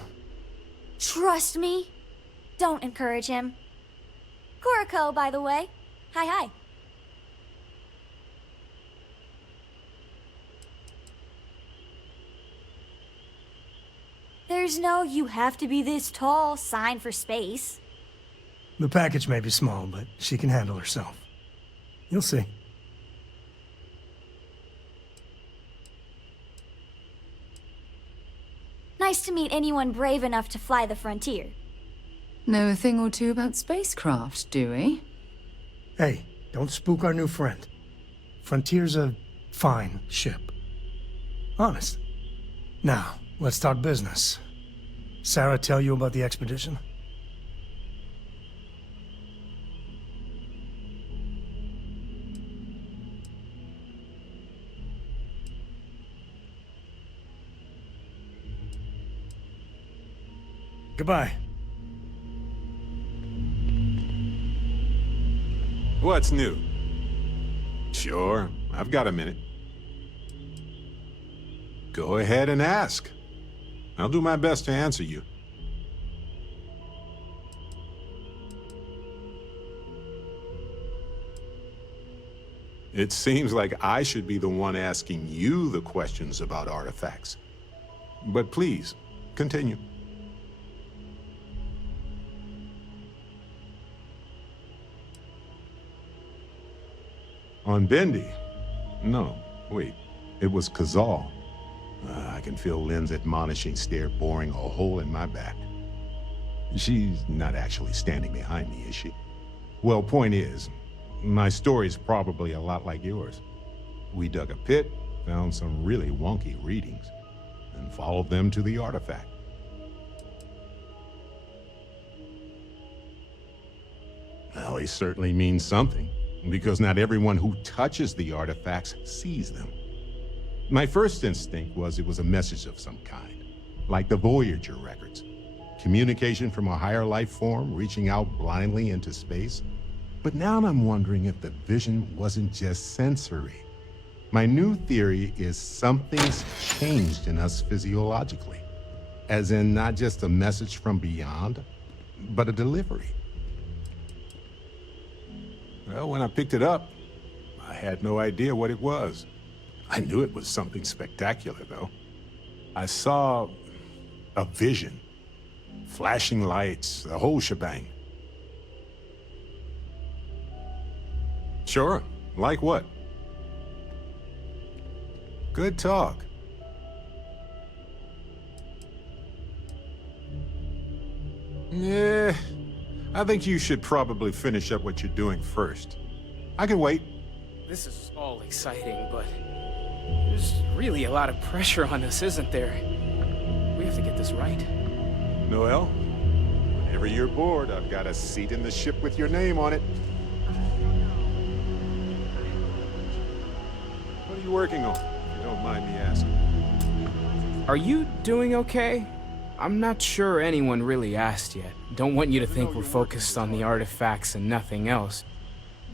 Trust me. Don't encourage him. Kuriko, by the way. Hi. There's no "you have to be this tall" sign for space. The package may be small, but she can handle herself. You'll see. Nice to meet anyone brave enough to fly the frontier. Know a thing or two about spacecraft, do we? Hey, don't spook our new friend. Frontier's a fine ship. Honest. Now, let's talk business. Sarah tell you about the expedition? Goodbye. What's new? Sure, I've got a minute. Go ahead and ask. I'll do my best to answer you. It seems like I should be the one asking you the questions about artifacts. But please, continue. On Bendy? No, wait. It was Kazal. I can feel Lynn's admonishing stare boring a hole in my back. She's not actually standing behind me, is she? Well, point is, my story's probably a lot like yours. We dug a pit, found some really wonky readings, and followed them to the artifact. Well, they certainly mean something, because not everyone who touches the artifacts sees them. My first instinct was it was a message of some kind, like the Voyager records. Communication from a higher life form reaching out blindly into space. But now I'm wondering if the vision wasn't just sensory. My new theory is something's changed in us physiologically. As in not just a message from beyond, but a delivery. Well, when I picked it up, I had no idea what it was. I knew it was something spectacular, though. I saw a vision. Flashing lights, the whole shebang. Sure, like what? Good talk. Yeah, I think you should probably finish up what you're doing first. I can wait. This is all exciting, but there's really a lot of pressure on us, isn't there? We have to get this right. Noel, whenever you're bored, I've got a seat in the ship with your name on it. What are you working on, if you don't mind me asking? Are you doing okay? I'm not sure anyone really asked yet. Don't want you to think we're focused on the artifacts and nothing else.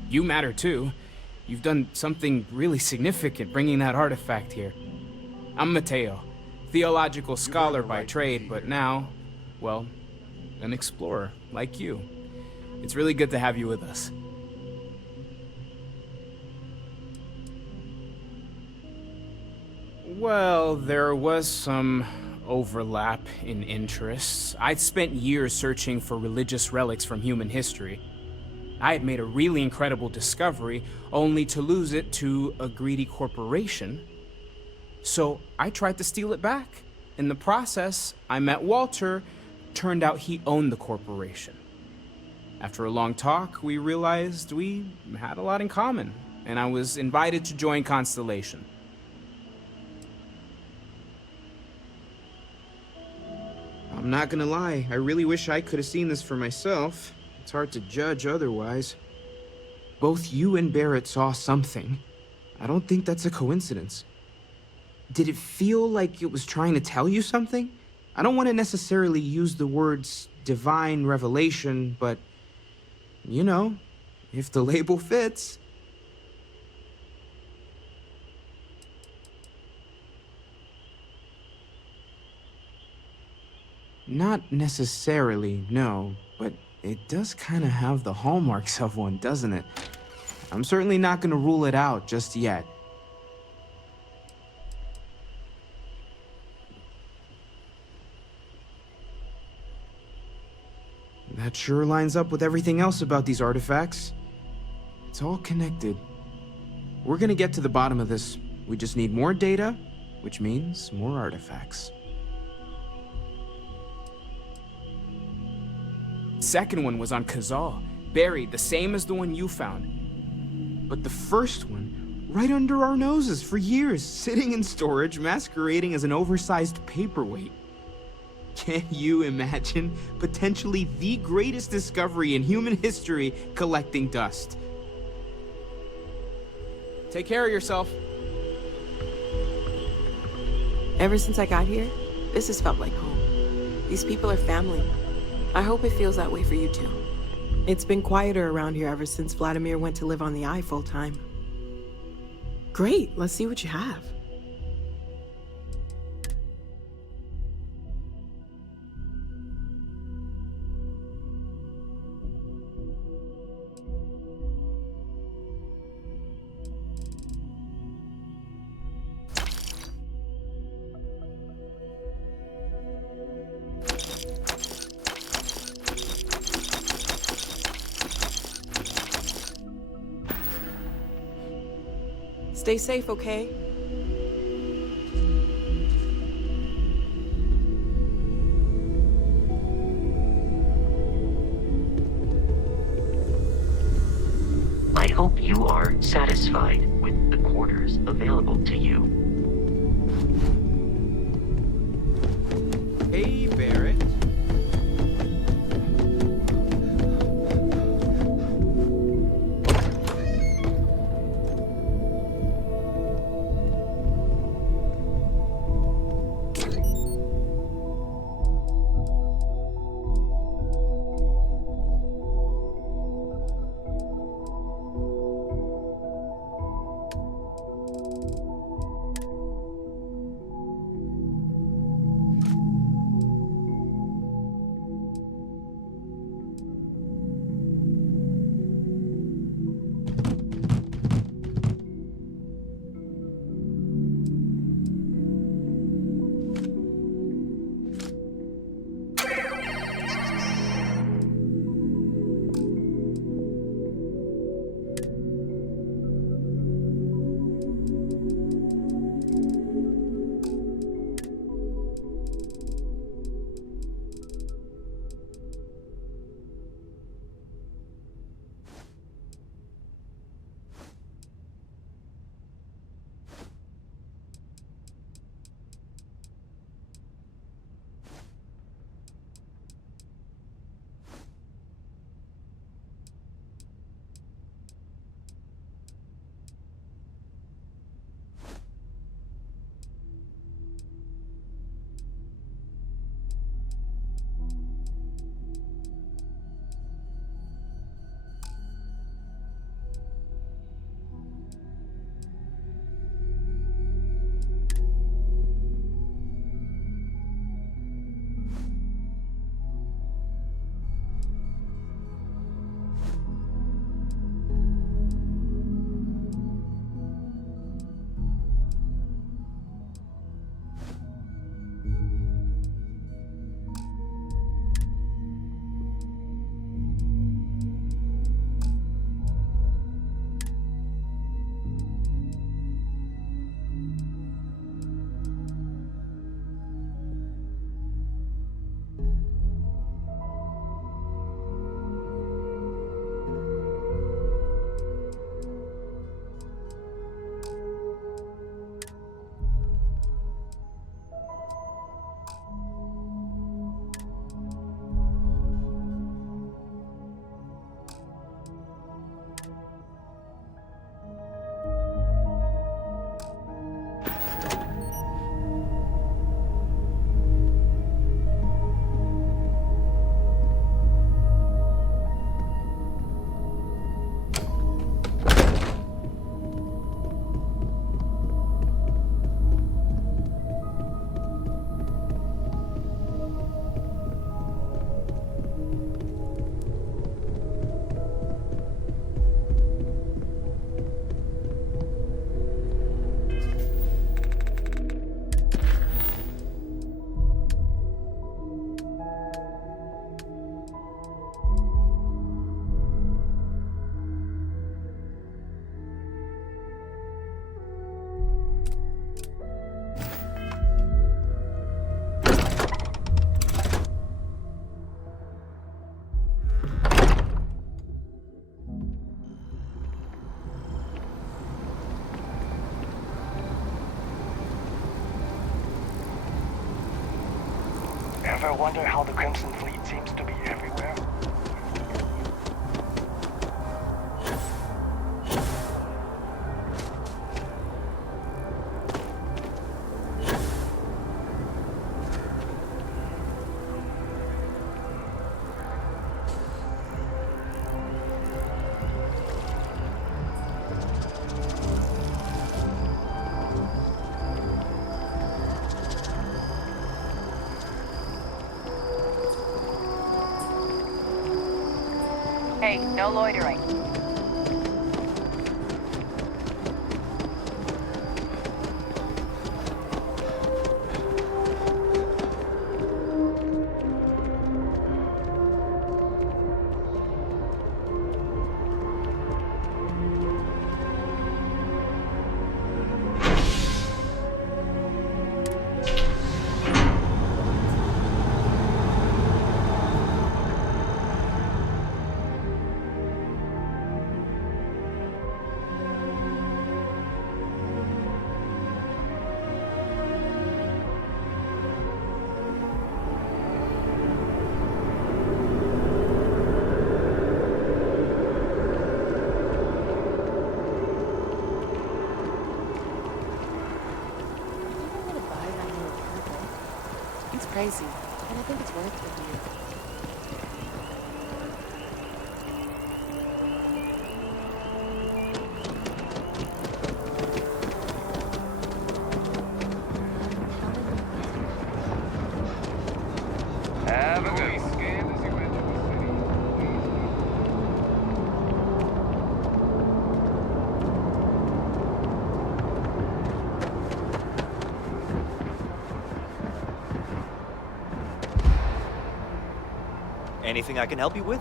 You matter too. You've done something really significant bringing that artifact here. I'm Mateo, theological scholar by trade, but now, well, an explorer like you. It's really good to have you with us. Well, there was some overlap in interests. I'd spent years searching for religious relics from human history. I had made a really incredible discovery, only to lose it to a greedy corporation. So I tried to steal it back. In the process, I met Walter. Turned out he owned the corporation. After a long talk, we realized we had a lot in common, and I was invited to join Constellation. I'm not gonna lie, I really wish I could have seen this for myself. It's hard to judge otherwise. Both you and Barrett saw something. I don't think that's a coincidence. Did it feel like it was trying to tell you something? I don't want to necessarily use the words divine revelation, but, you know, if the label fits. Not necessarily, no, but it does kind of have the hallmarks of one, doesn't it? I'm certainly not going to rule it out just yet. That sure lines up with everything else about these artifacts. It's all connected. We're gonna get to the bottom of this. We just need more data, which means more artifacts. Second one was on Kazal, buried, the same as the one you found. But the first one, right under our noses for years, sitting in storage, masquerading as an oversized paperweight. Can you imagine potentially the greatest discovery in human history collecting dust? Take care of yourself. Ever since I got here, this has felt like home. These people are family. I hope it feels that way for you too. It's been quieter around here ever since Vladimir went to live on the Eye full time. Great, let's see what you have. Stay safe, okay? I hope you are satisfied with the quarters available to you. Hey, Barrett. Ever wonder how the Crimson Fleet seems to be everywhere? Hey, no loitering. Crazy, and I think it's worth it to you. Have a good one. Anything I can help you with?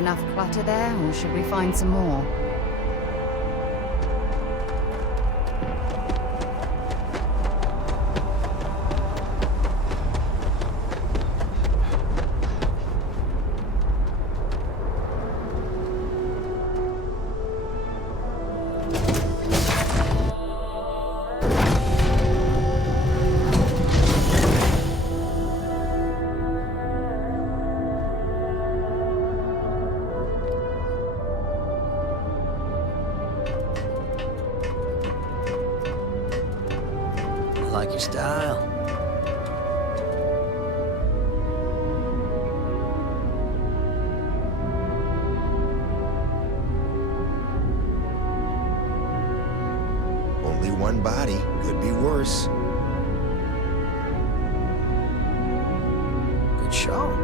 enough clutter there, or should we find some more? I like your style. Only one body. Could be worse. Good show.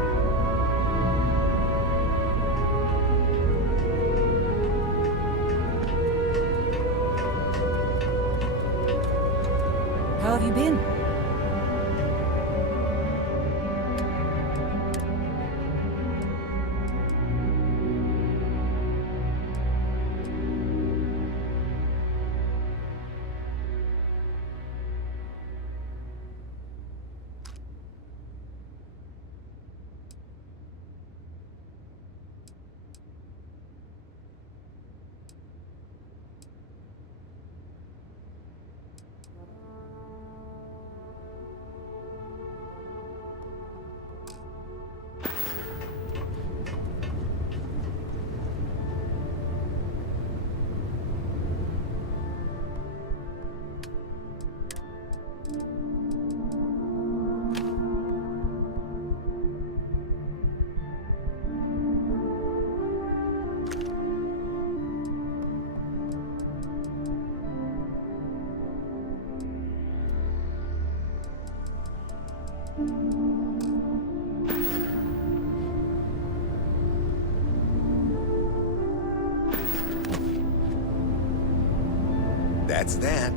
How have you been? That's that.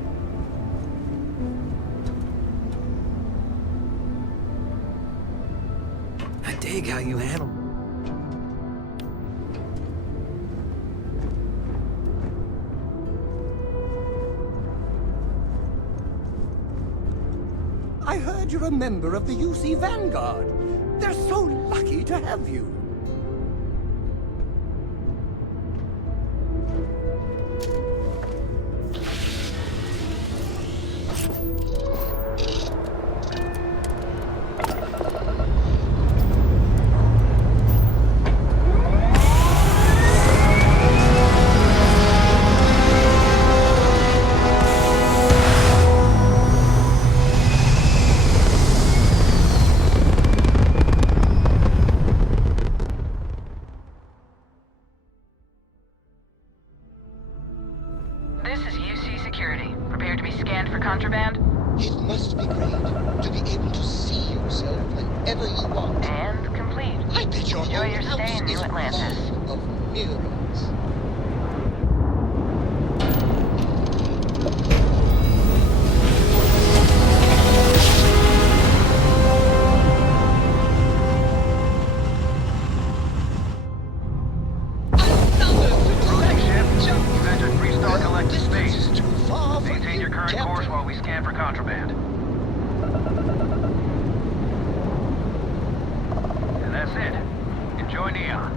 I dig how you handle. I heard you're a member of the UC Vanguard. They're so lucky to have you. This is UC Security. Prepare to be scanned for contraband. It must be great to be able to see yourself whenever you want. And complete. I bet your Enjoy whole your stay house in New is Atlantis. full of mirrors. You've entered Freestar Galactic Space. Maintain your current course while we scan for contraband. And that's it. Enjoy Neon.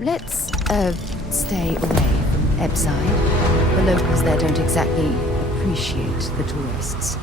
Let's, stay away from Ebside. The locals there don't exactly appreciate the tourists.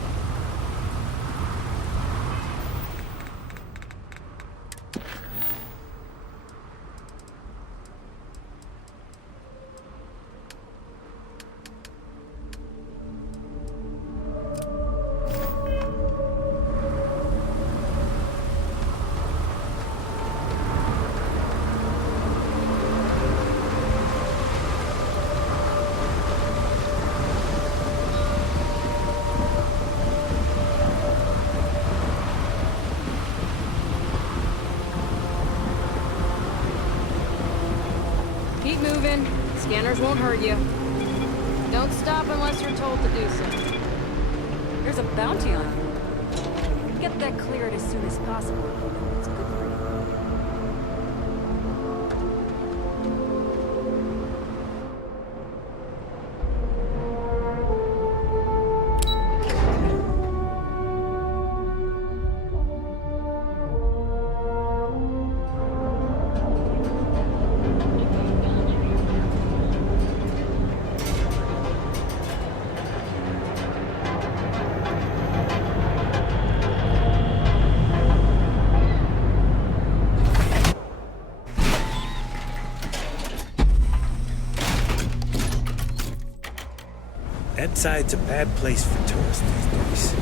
Keep moving. Scanners won't hurt you. Don't stop unless you're told to do so. There's a bounty on you. Get that cleared as soon as possible. It's good for you. Ebside's a bad place for tourists these days.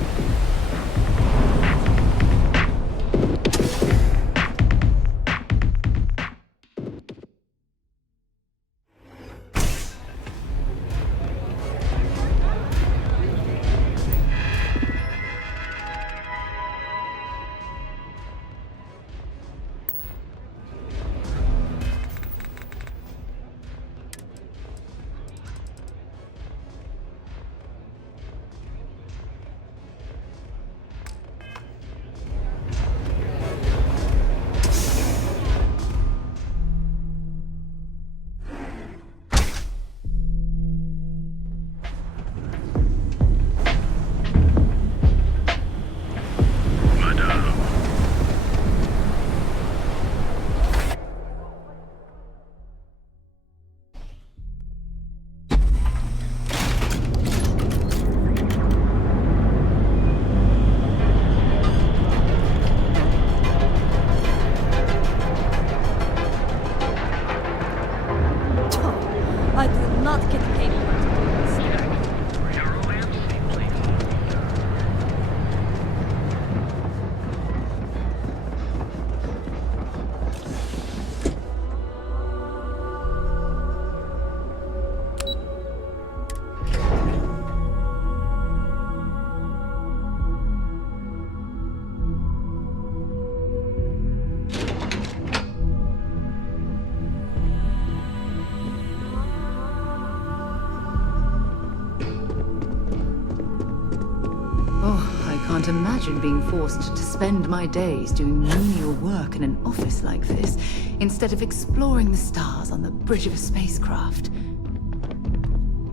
Can't imagine being forced to spend my days doing menial work in an office like this, instead of exploring the stars on the bridge of a spacecraft.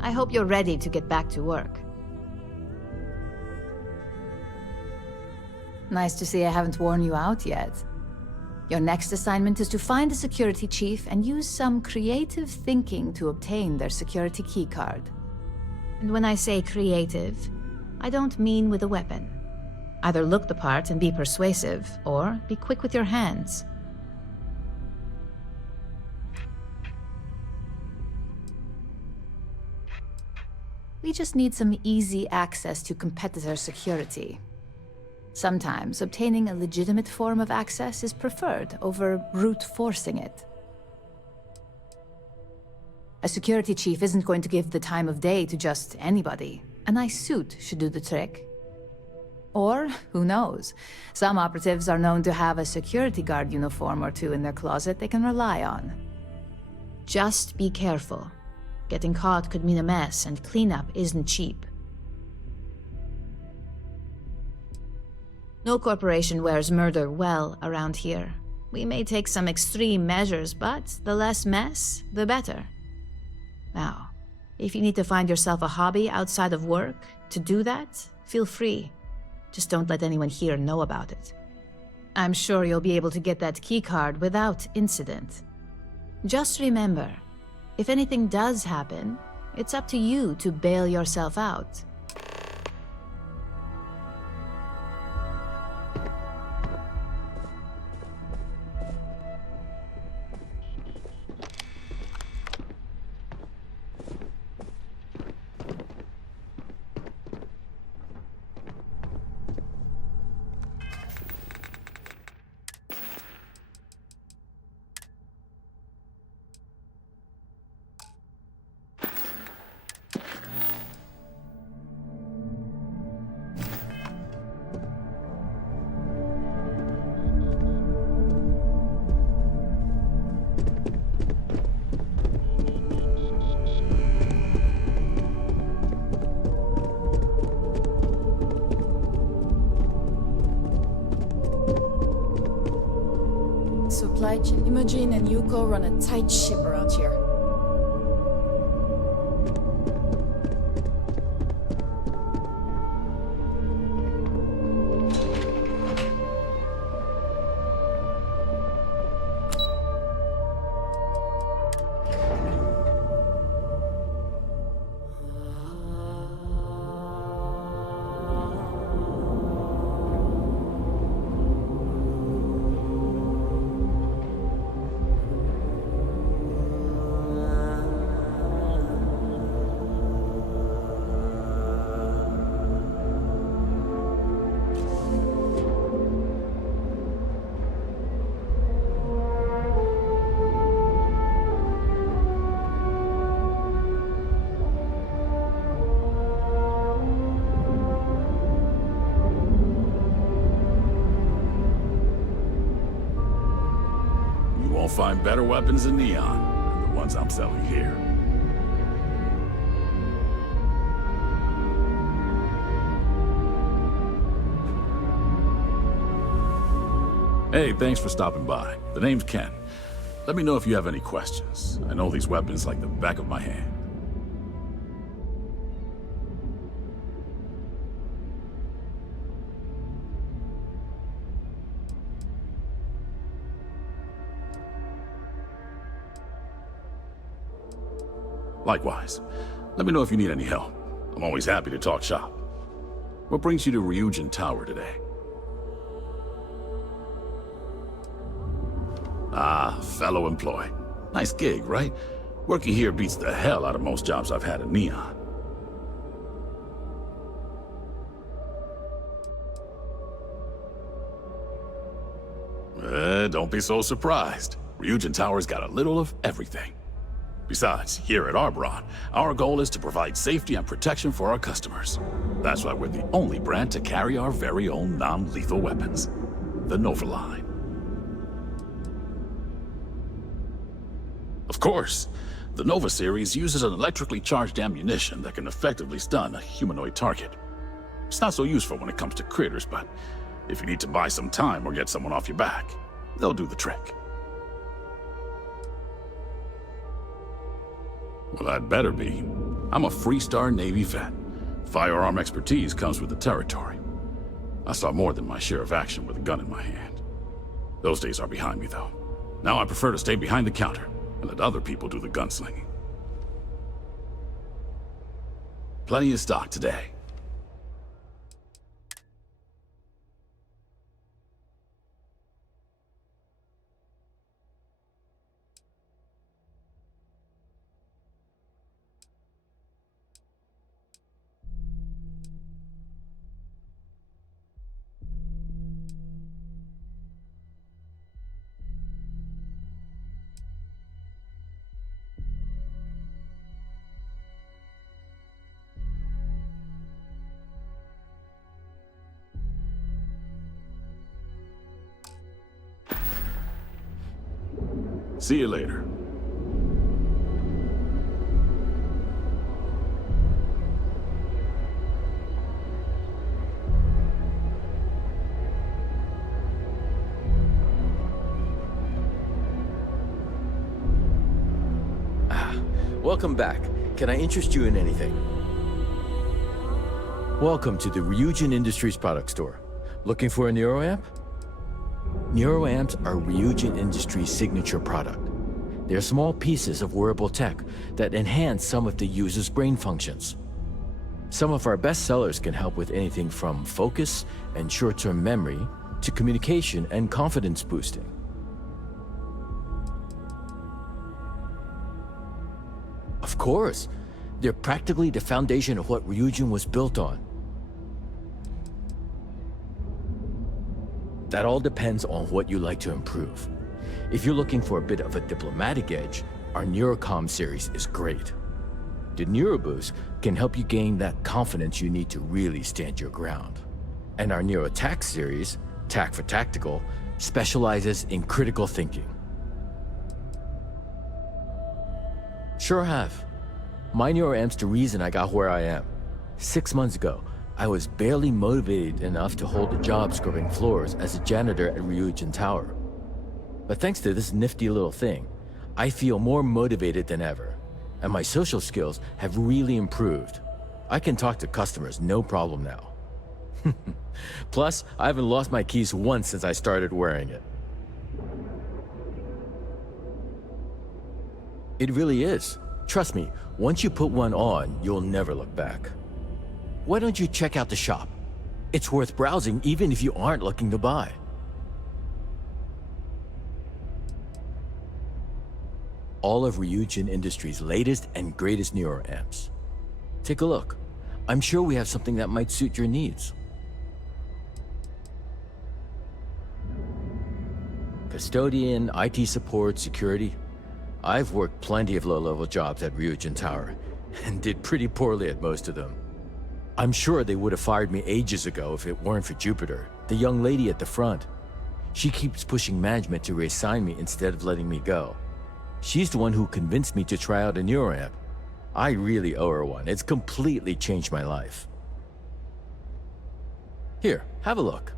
I hope you're ready to get back to work. Nice to see I haven't worn you out yet. Your next assignment is to find the security chief and use some creative thinking to obtain their security keycard. And when I say creative, I don't mean with a weapon. Either look the part and be persuasive, or be quick with your hands. We just need some easy access to competitor security. Sometimes obtaining a legitimate form of access is preferred over brute forcing it. A security chief isn't going to give the time of day to just anybody. A nice suit should do the trick. Or, who knows, some operatives are known to have a security guard uniform or two in their closet they can rely on. Just be careful. Getting caught could mean a mess, and cleanup isn't cheap. No corporation wears murder well around here. We may take some extreme measures, but the less mess, the better. Now, if you need to find yourself a hobby outside of work, to do that, feel free. Just don't let anyone here know about it. I'm sure you'll be able to get that keycard without incident. Just remember, if anything does happen, it's up to you to bail yourself out. Supply chain. Imogene and Yuko run a tight ship around here. Find better weapons in Neon than the ones I'm selling here. Hey, thanks for stopping by. The name's Ken. Let me know if you have any questions. I know these weapons like the back of my hand. Likewise. Let me know if you need any help. I'm always happy to talk shop. What brings you to Ryujin Tower today? Ah, fellow employee. Nice gig, right? Working here beats the hell out of most jobs I've had in Neon. Don't be so surprised. Ryujin Tower's got a little of everything. Besides, here at Arbron, our goal is to provide safety and protection for our customers. That's why we're the only brand to carry our very own non-lethal weapons, the Nova line. Of course, the Nova series uses an electrically charged ammunition that can effectively stun a humanoid target. It's not so useful when it comes to critters, but if you need to buy some time or get someone off your back, they'll do the trick. Well, I'd better be. I'm a Freestar Navy vet. Firearm expertise comes with the territory. I saw more than my share of action with a gun in my hand. Those days are behind me, though. Now I prefer to stay behind the counter and let other people do the gunslinging. Plenty of stock today. See you later. Welcome back. Can I interest you in anything? Welcome to the Ryujin Industries product store. Looking for a neuroamp? Neuroamps are Ryujin Industries' signature product. They're small pieces of wearable tech that enhance some of the user's brain functions. Some of our best sellers can help with anything from focus and short-term memory to communication and confidence boosting. Of course, they're practically the foundation of what Ryujin was built on. That all depends on what you like to improve. If you're looking for a bit of a diplomatic edge, our Neurocom series is great. The Neuroboost can help you gain that confidence you need to really stand your ground. And our Neurotac series, Tac for Tactical, specializes in critical thinking. Sure have. My NeuroAmp's the reason I got where I am. 6 months ago, I was barely motivated enough to hold a job scrubbing floors as a janitor at Ryujin Tower. But thanks to this nifty little thing, I feel more motivated than ever, and my social skills have really improved. I can talk to customers no problem now. Plus, I haven't lost my keys once since I started wearing it. It really is. Trust me, once you put one on, you'll never look back. Why don't you check out the shop? It's worth browsing even if you aren't looking to buy. All of Ryujin Industries' latest and greatest NeuroAmps. Take a look. I'm sure we have something that might suit your needs. Custodian, IT support, security. I've worked plenty of low-level jobs at Ryujin Tower, and did pretty poorly at most of them. I'm sure they would have fired me ages ago if it weren't for Jupiter, the young lady at the front. She keeps pushing management to reassign me instead of letting me go. She's the one who convinced me to try out a NeuroAmp. I really owe her one. It's completely changed my life. Here, have a look.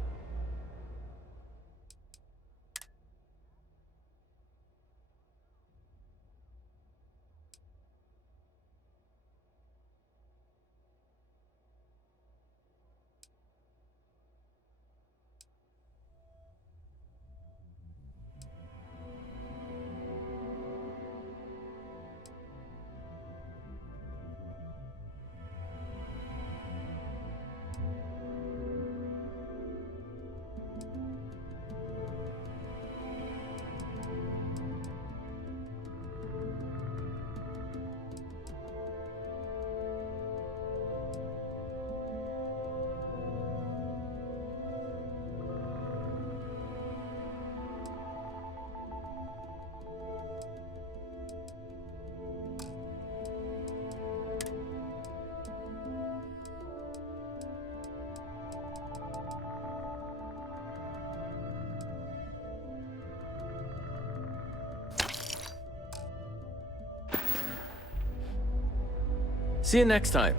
See you next time.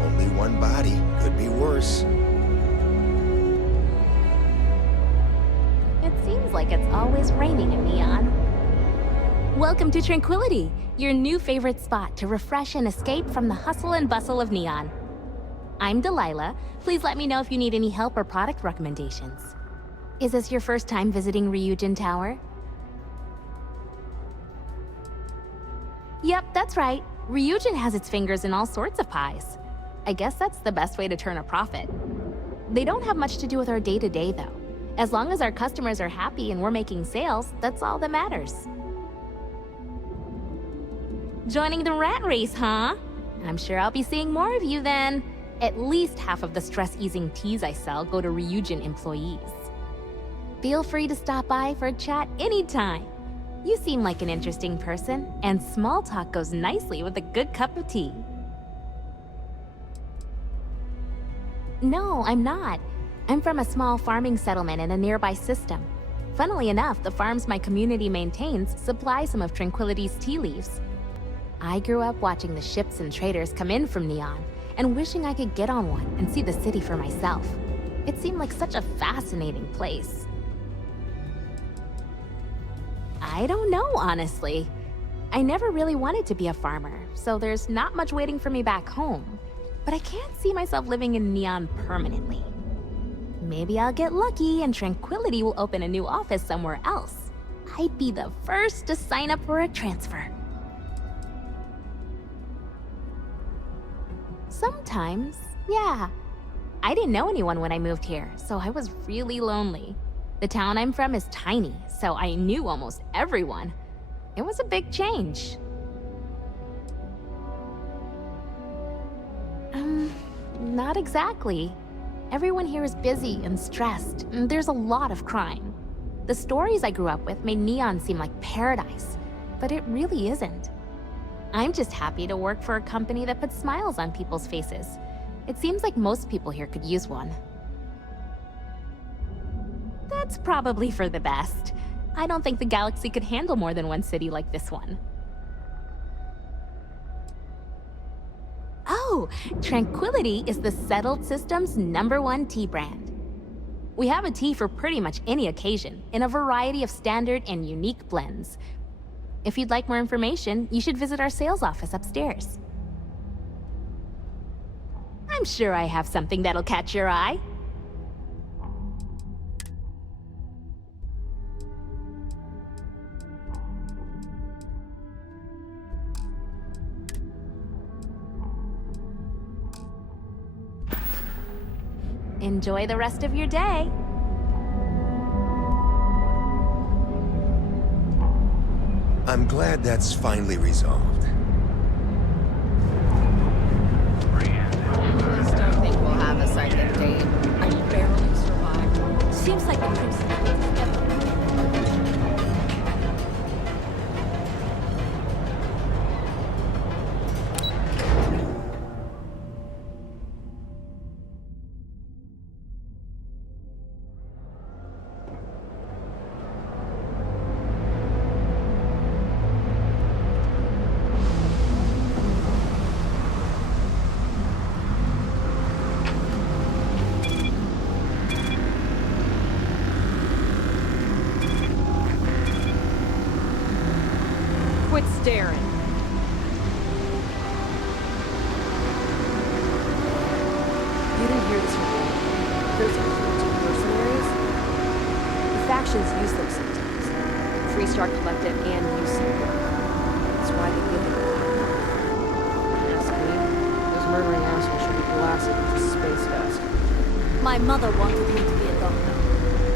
Only one body. Could be worse. It seems like it's always raining in Neon. Welcome to Tranquility, your new favorite spot to refresh and escape from the hustle and bustle of Neon. I'm Delilah. Please let me know if you need any help or product recommendations. Is this your first time visiting Ryujin Tower? Yep, that's right. Ryujin has its fingers in all sorts of pies. I guess that's the best way to turn a profit. They don't have much to do with our day-to-day, though. As long as our customers are happy and we're making sales, that's all that matters. Joining the rat race, huh? I'm sure I'll be seeing more of you then. At least half of the stress-easing teas I sell go to Ryujin employees. Feel free to stop by for a chat anytime. You seem like an interesting person, and small talk goes nicely with a good cup of tea. No, I'm not. I'm from a small farming settlement in a nearby system. Funnily enough, the farms my community maintains supply some of Tranquility's tea leaves. I grew up watching the ships and traders come in from Neon, and wishing I could get on one and see the city for myself. It seemed like such a fascinating place. I don't know, honestly. I never really wanted to be a farmer, so there's not much waiting for me back home. But I can't see myself living in Neon permanently. Maybe I'll get lucky and Tranquility will open a new office somewhere else. I'd be the first to sign up for a transfer. Sometimes, yeah. I didn't know anyone when I moved here, so I was really lonely. The town I'm from is tiny, so I knew almost everyone. It was a big change. Not exactly. Everyone here is busy and stressed, and there's a lot of crime. The stories I grew up with made Neon seem like paradise, but it really isn't. I'm just happy to work for a company that puts smiles on people's faces. It seems like most people here could use one. That's probably for the best. I don't think the galaxy could handle more than one city like this one. Oh, Tranquility is the Settled System's #1 tea brand. We have a tea for pretty much any occasion, in a variety of standard and unique blends. If you'd like more information, you should visit our sales office upstairs. I'm sure I have something that'll catch your eye. Enjoy the rest of your day. I'm glad that's finally resolved. Just don't think we'll have a psychic date. I barely survived. Seems like the Crimson Fleet is together. Quit staring. You didn't hear this report. Those are two mercenaries. The factions use them sometimes. Three-Star Collective and UC. That's why they give them a ask me, those murdering assholes should be blasted into space fast. My mother wanted me to be a doctor.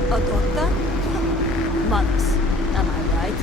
A doctor? Mothers. Am I right?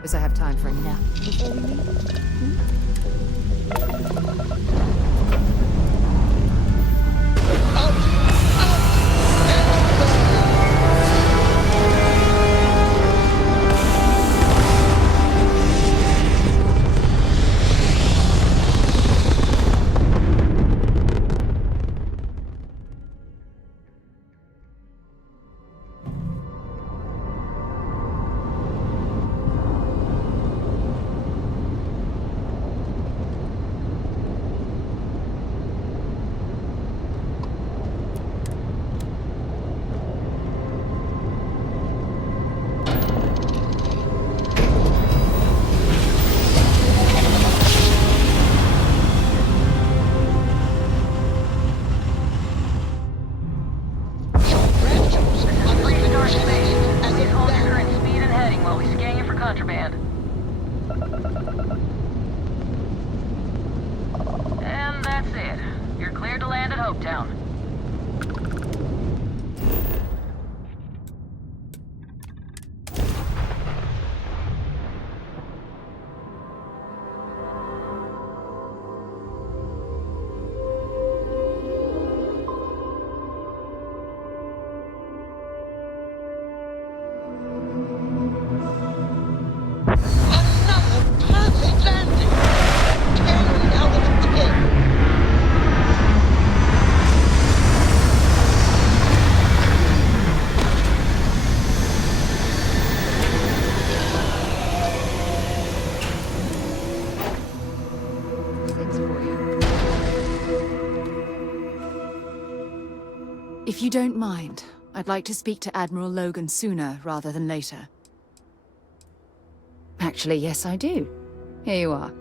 Guess I have time for a nap before we leave. Contraband. And that's it. You're cleared to land at Hopetown. things for you. If you don't mind, I'd like to speak to Admiral Logan sooner rather than later. Actually, yes, I do. Here you are.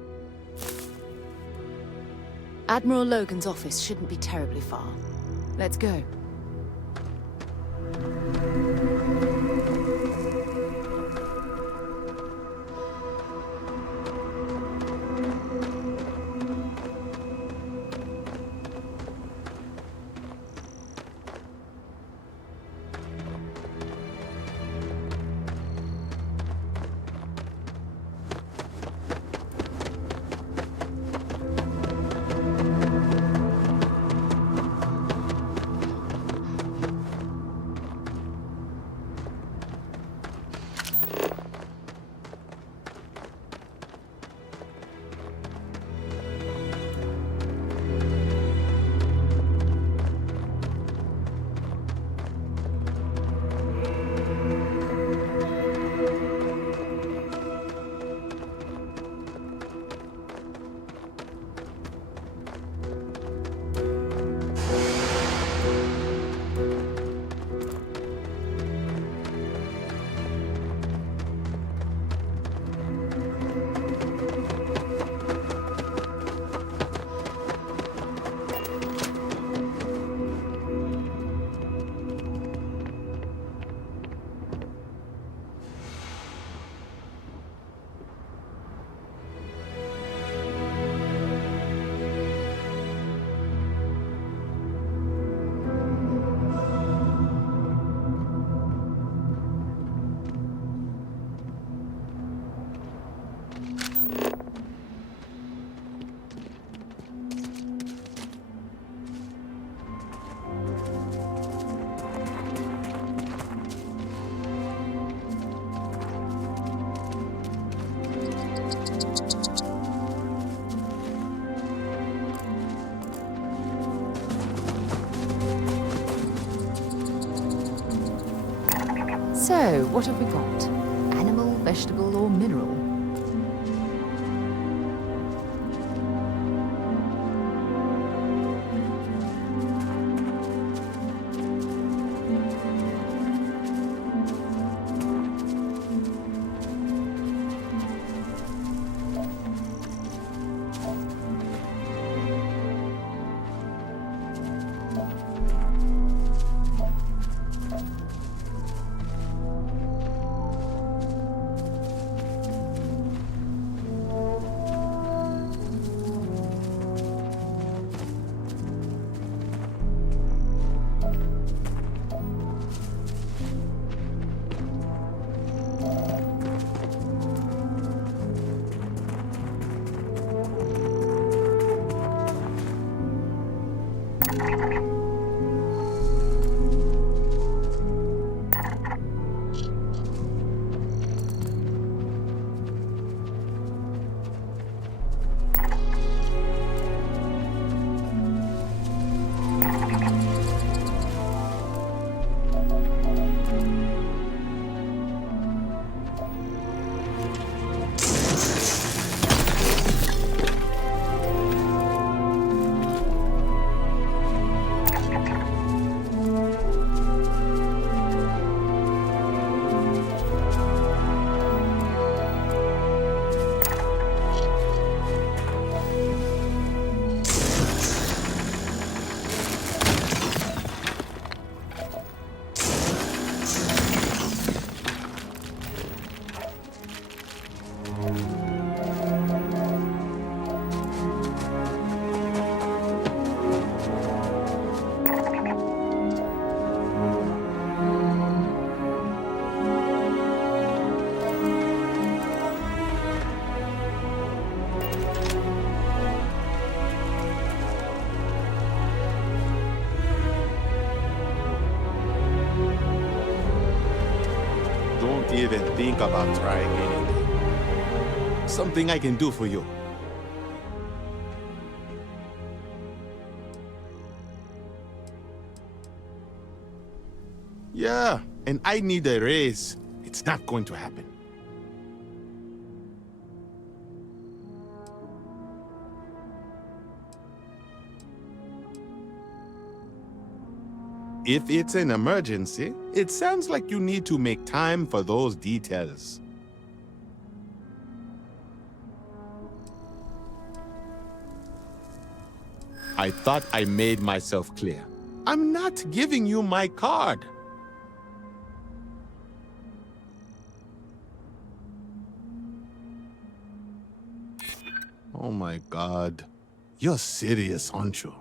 Admiral Logan's office shouldn't be terribly far. Let's go. So, what have we got? Animal, vegetable, or mineral? Even think about trying anything. Something I can do for you. Yeah, and I need a raise. It's not going to happen. if it's an emergency, it sounds like you need to make time for those details. I thought I made myself clear. I'm not giving you my card. Oh my God. You're serious, aren't you?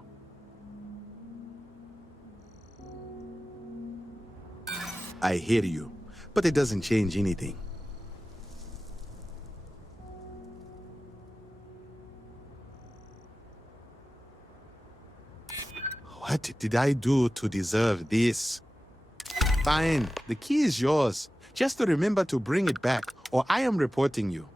I hear you, but it doesn't change anything. What did I do to deserve this? Fine, the key is yours. Just to remember to bring it back, or I am reporting you.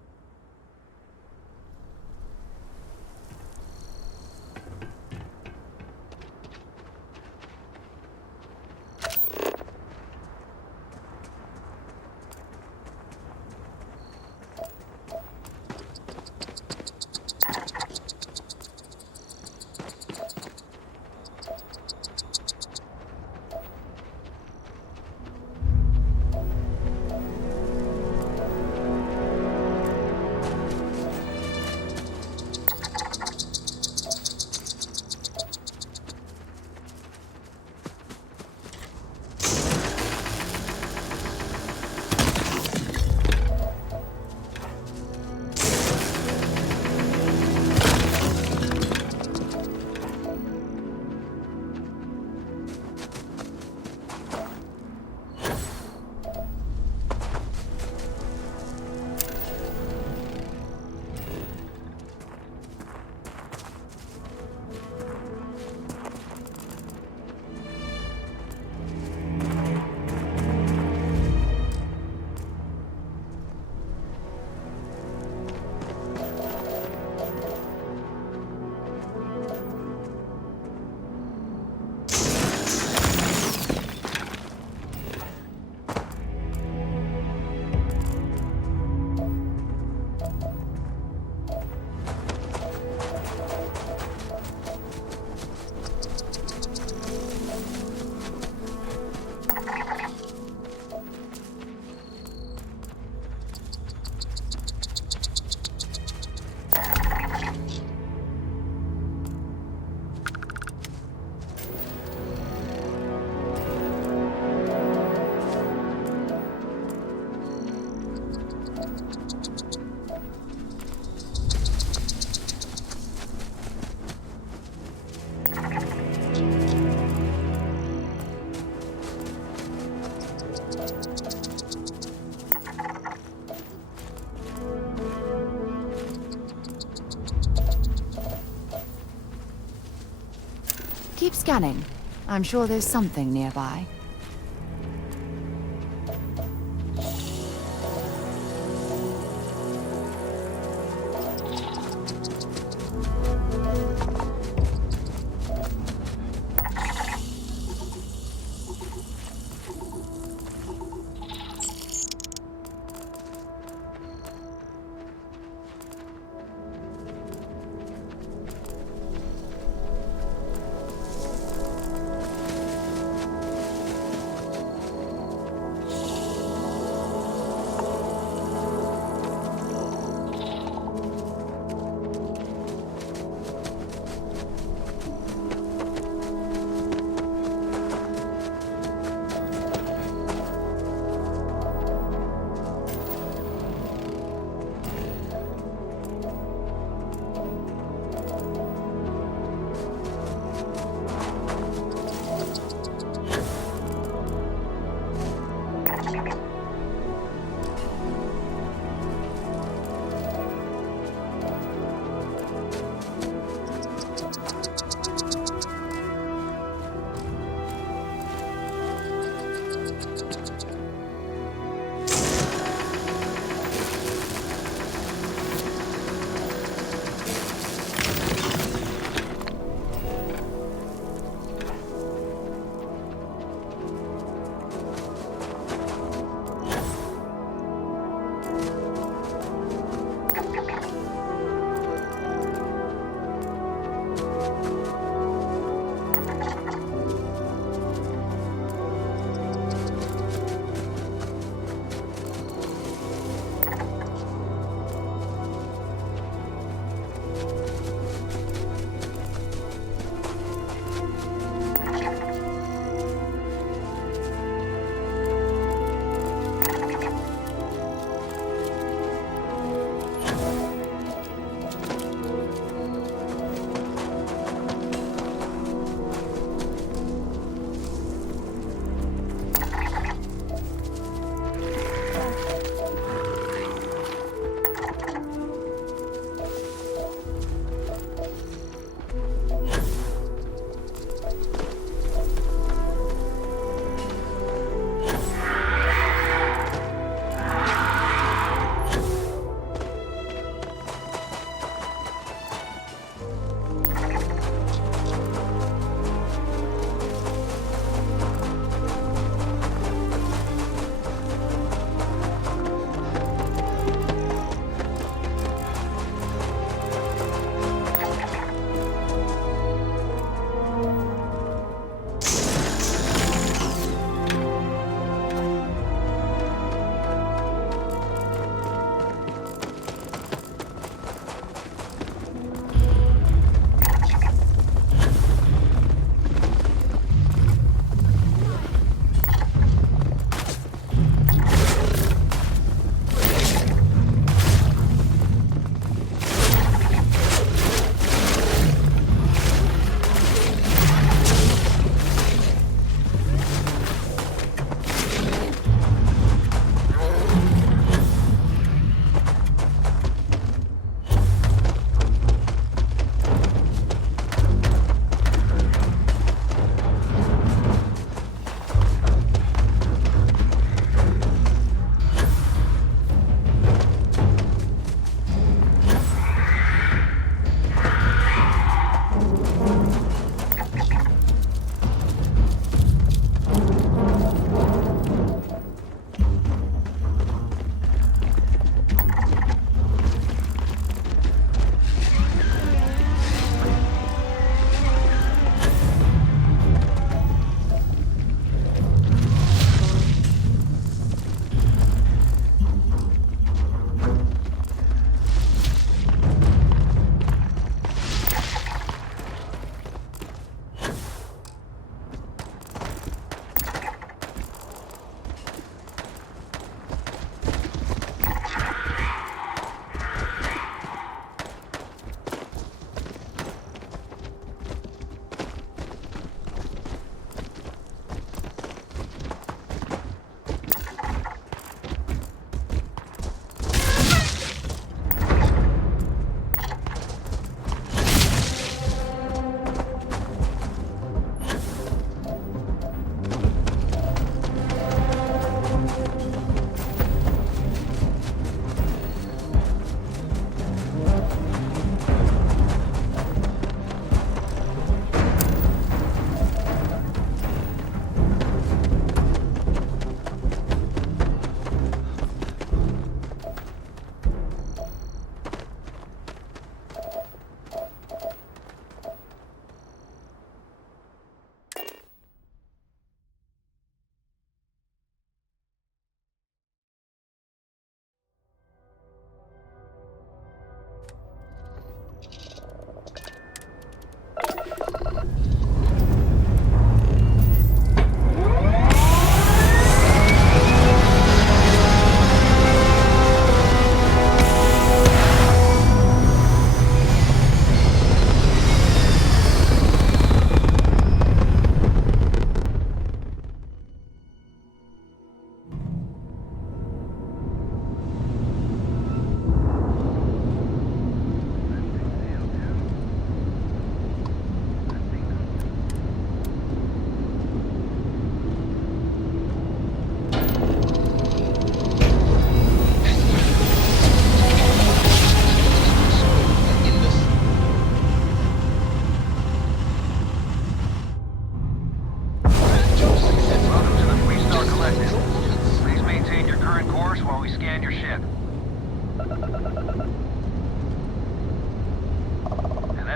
Keep scanning. I'm sure there's something nearby.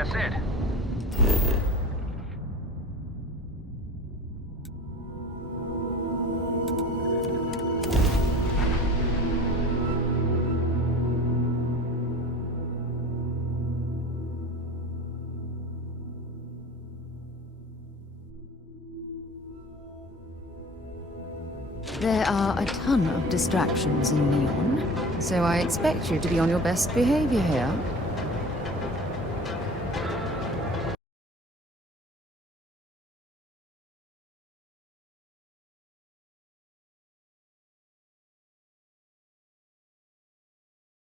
that's it. There are a ton of distractions in Neon, so I expect you to be on your best behavior here.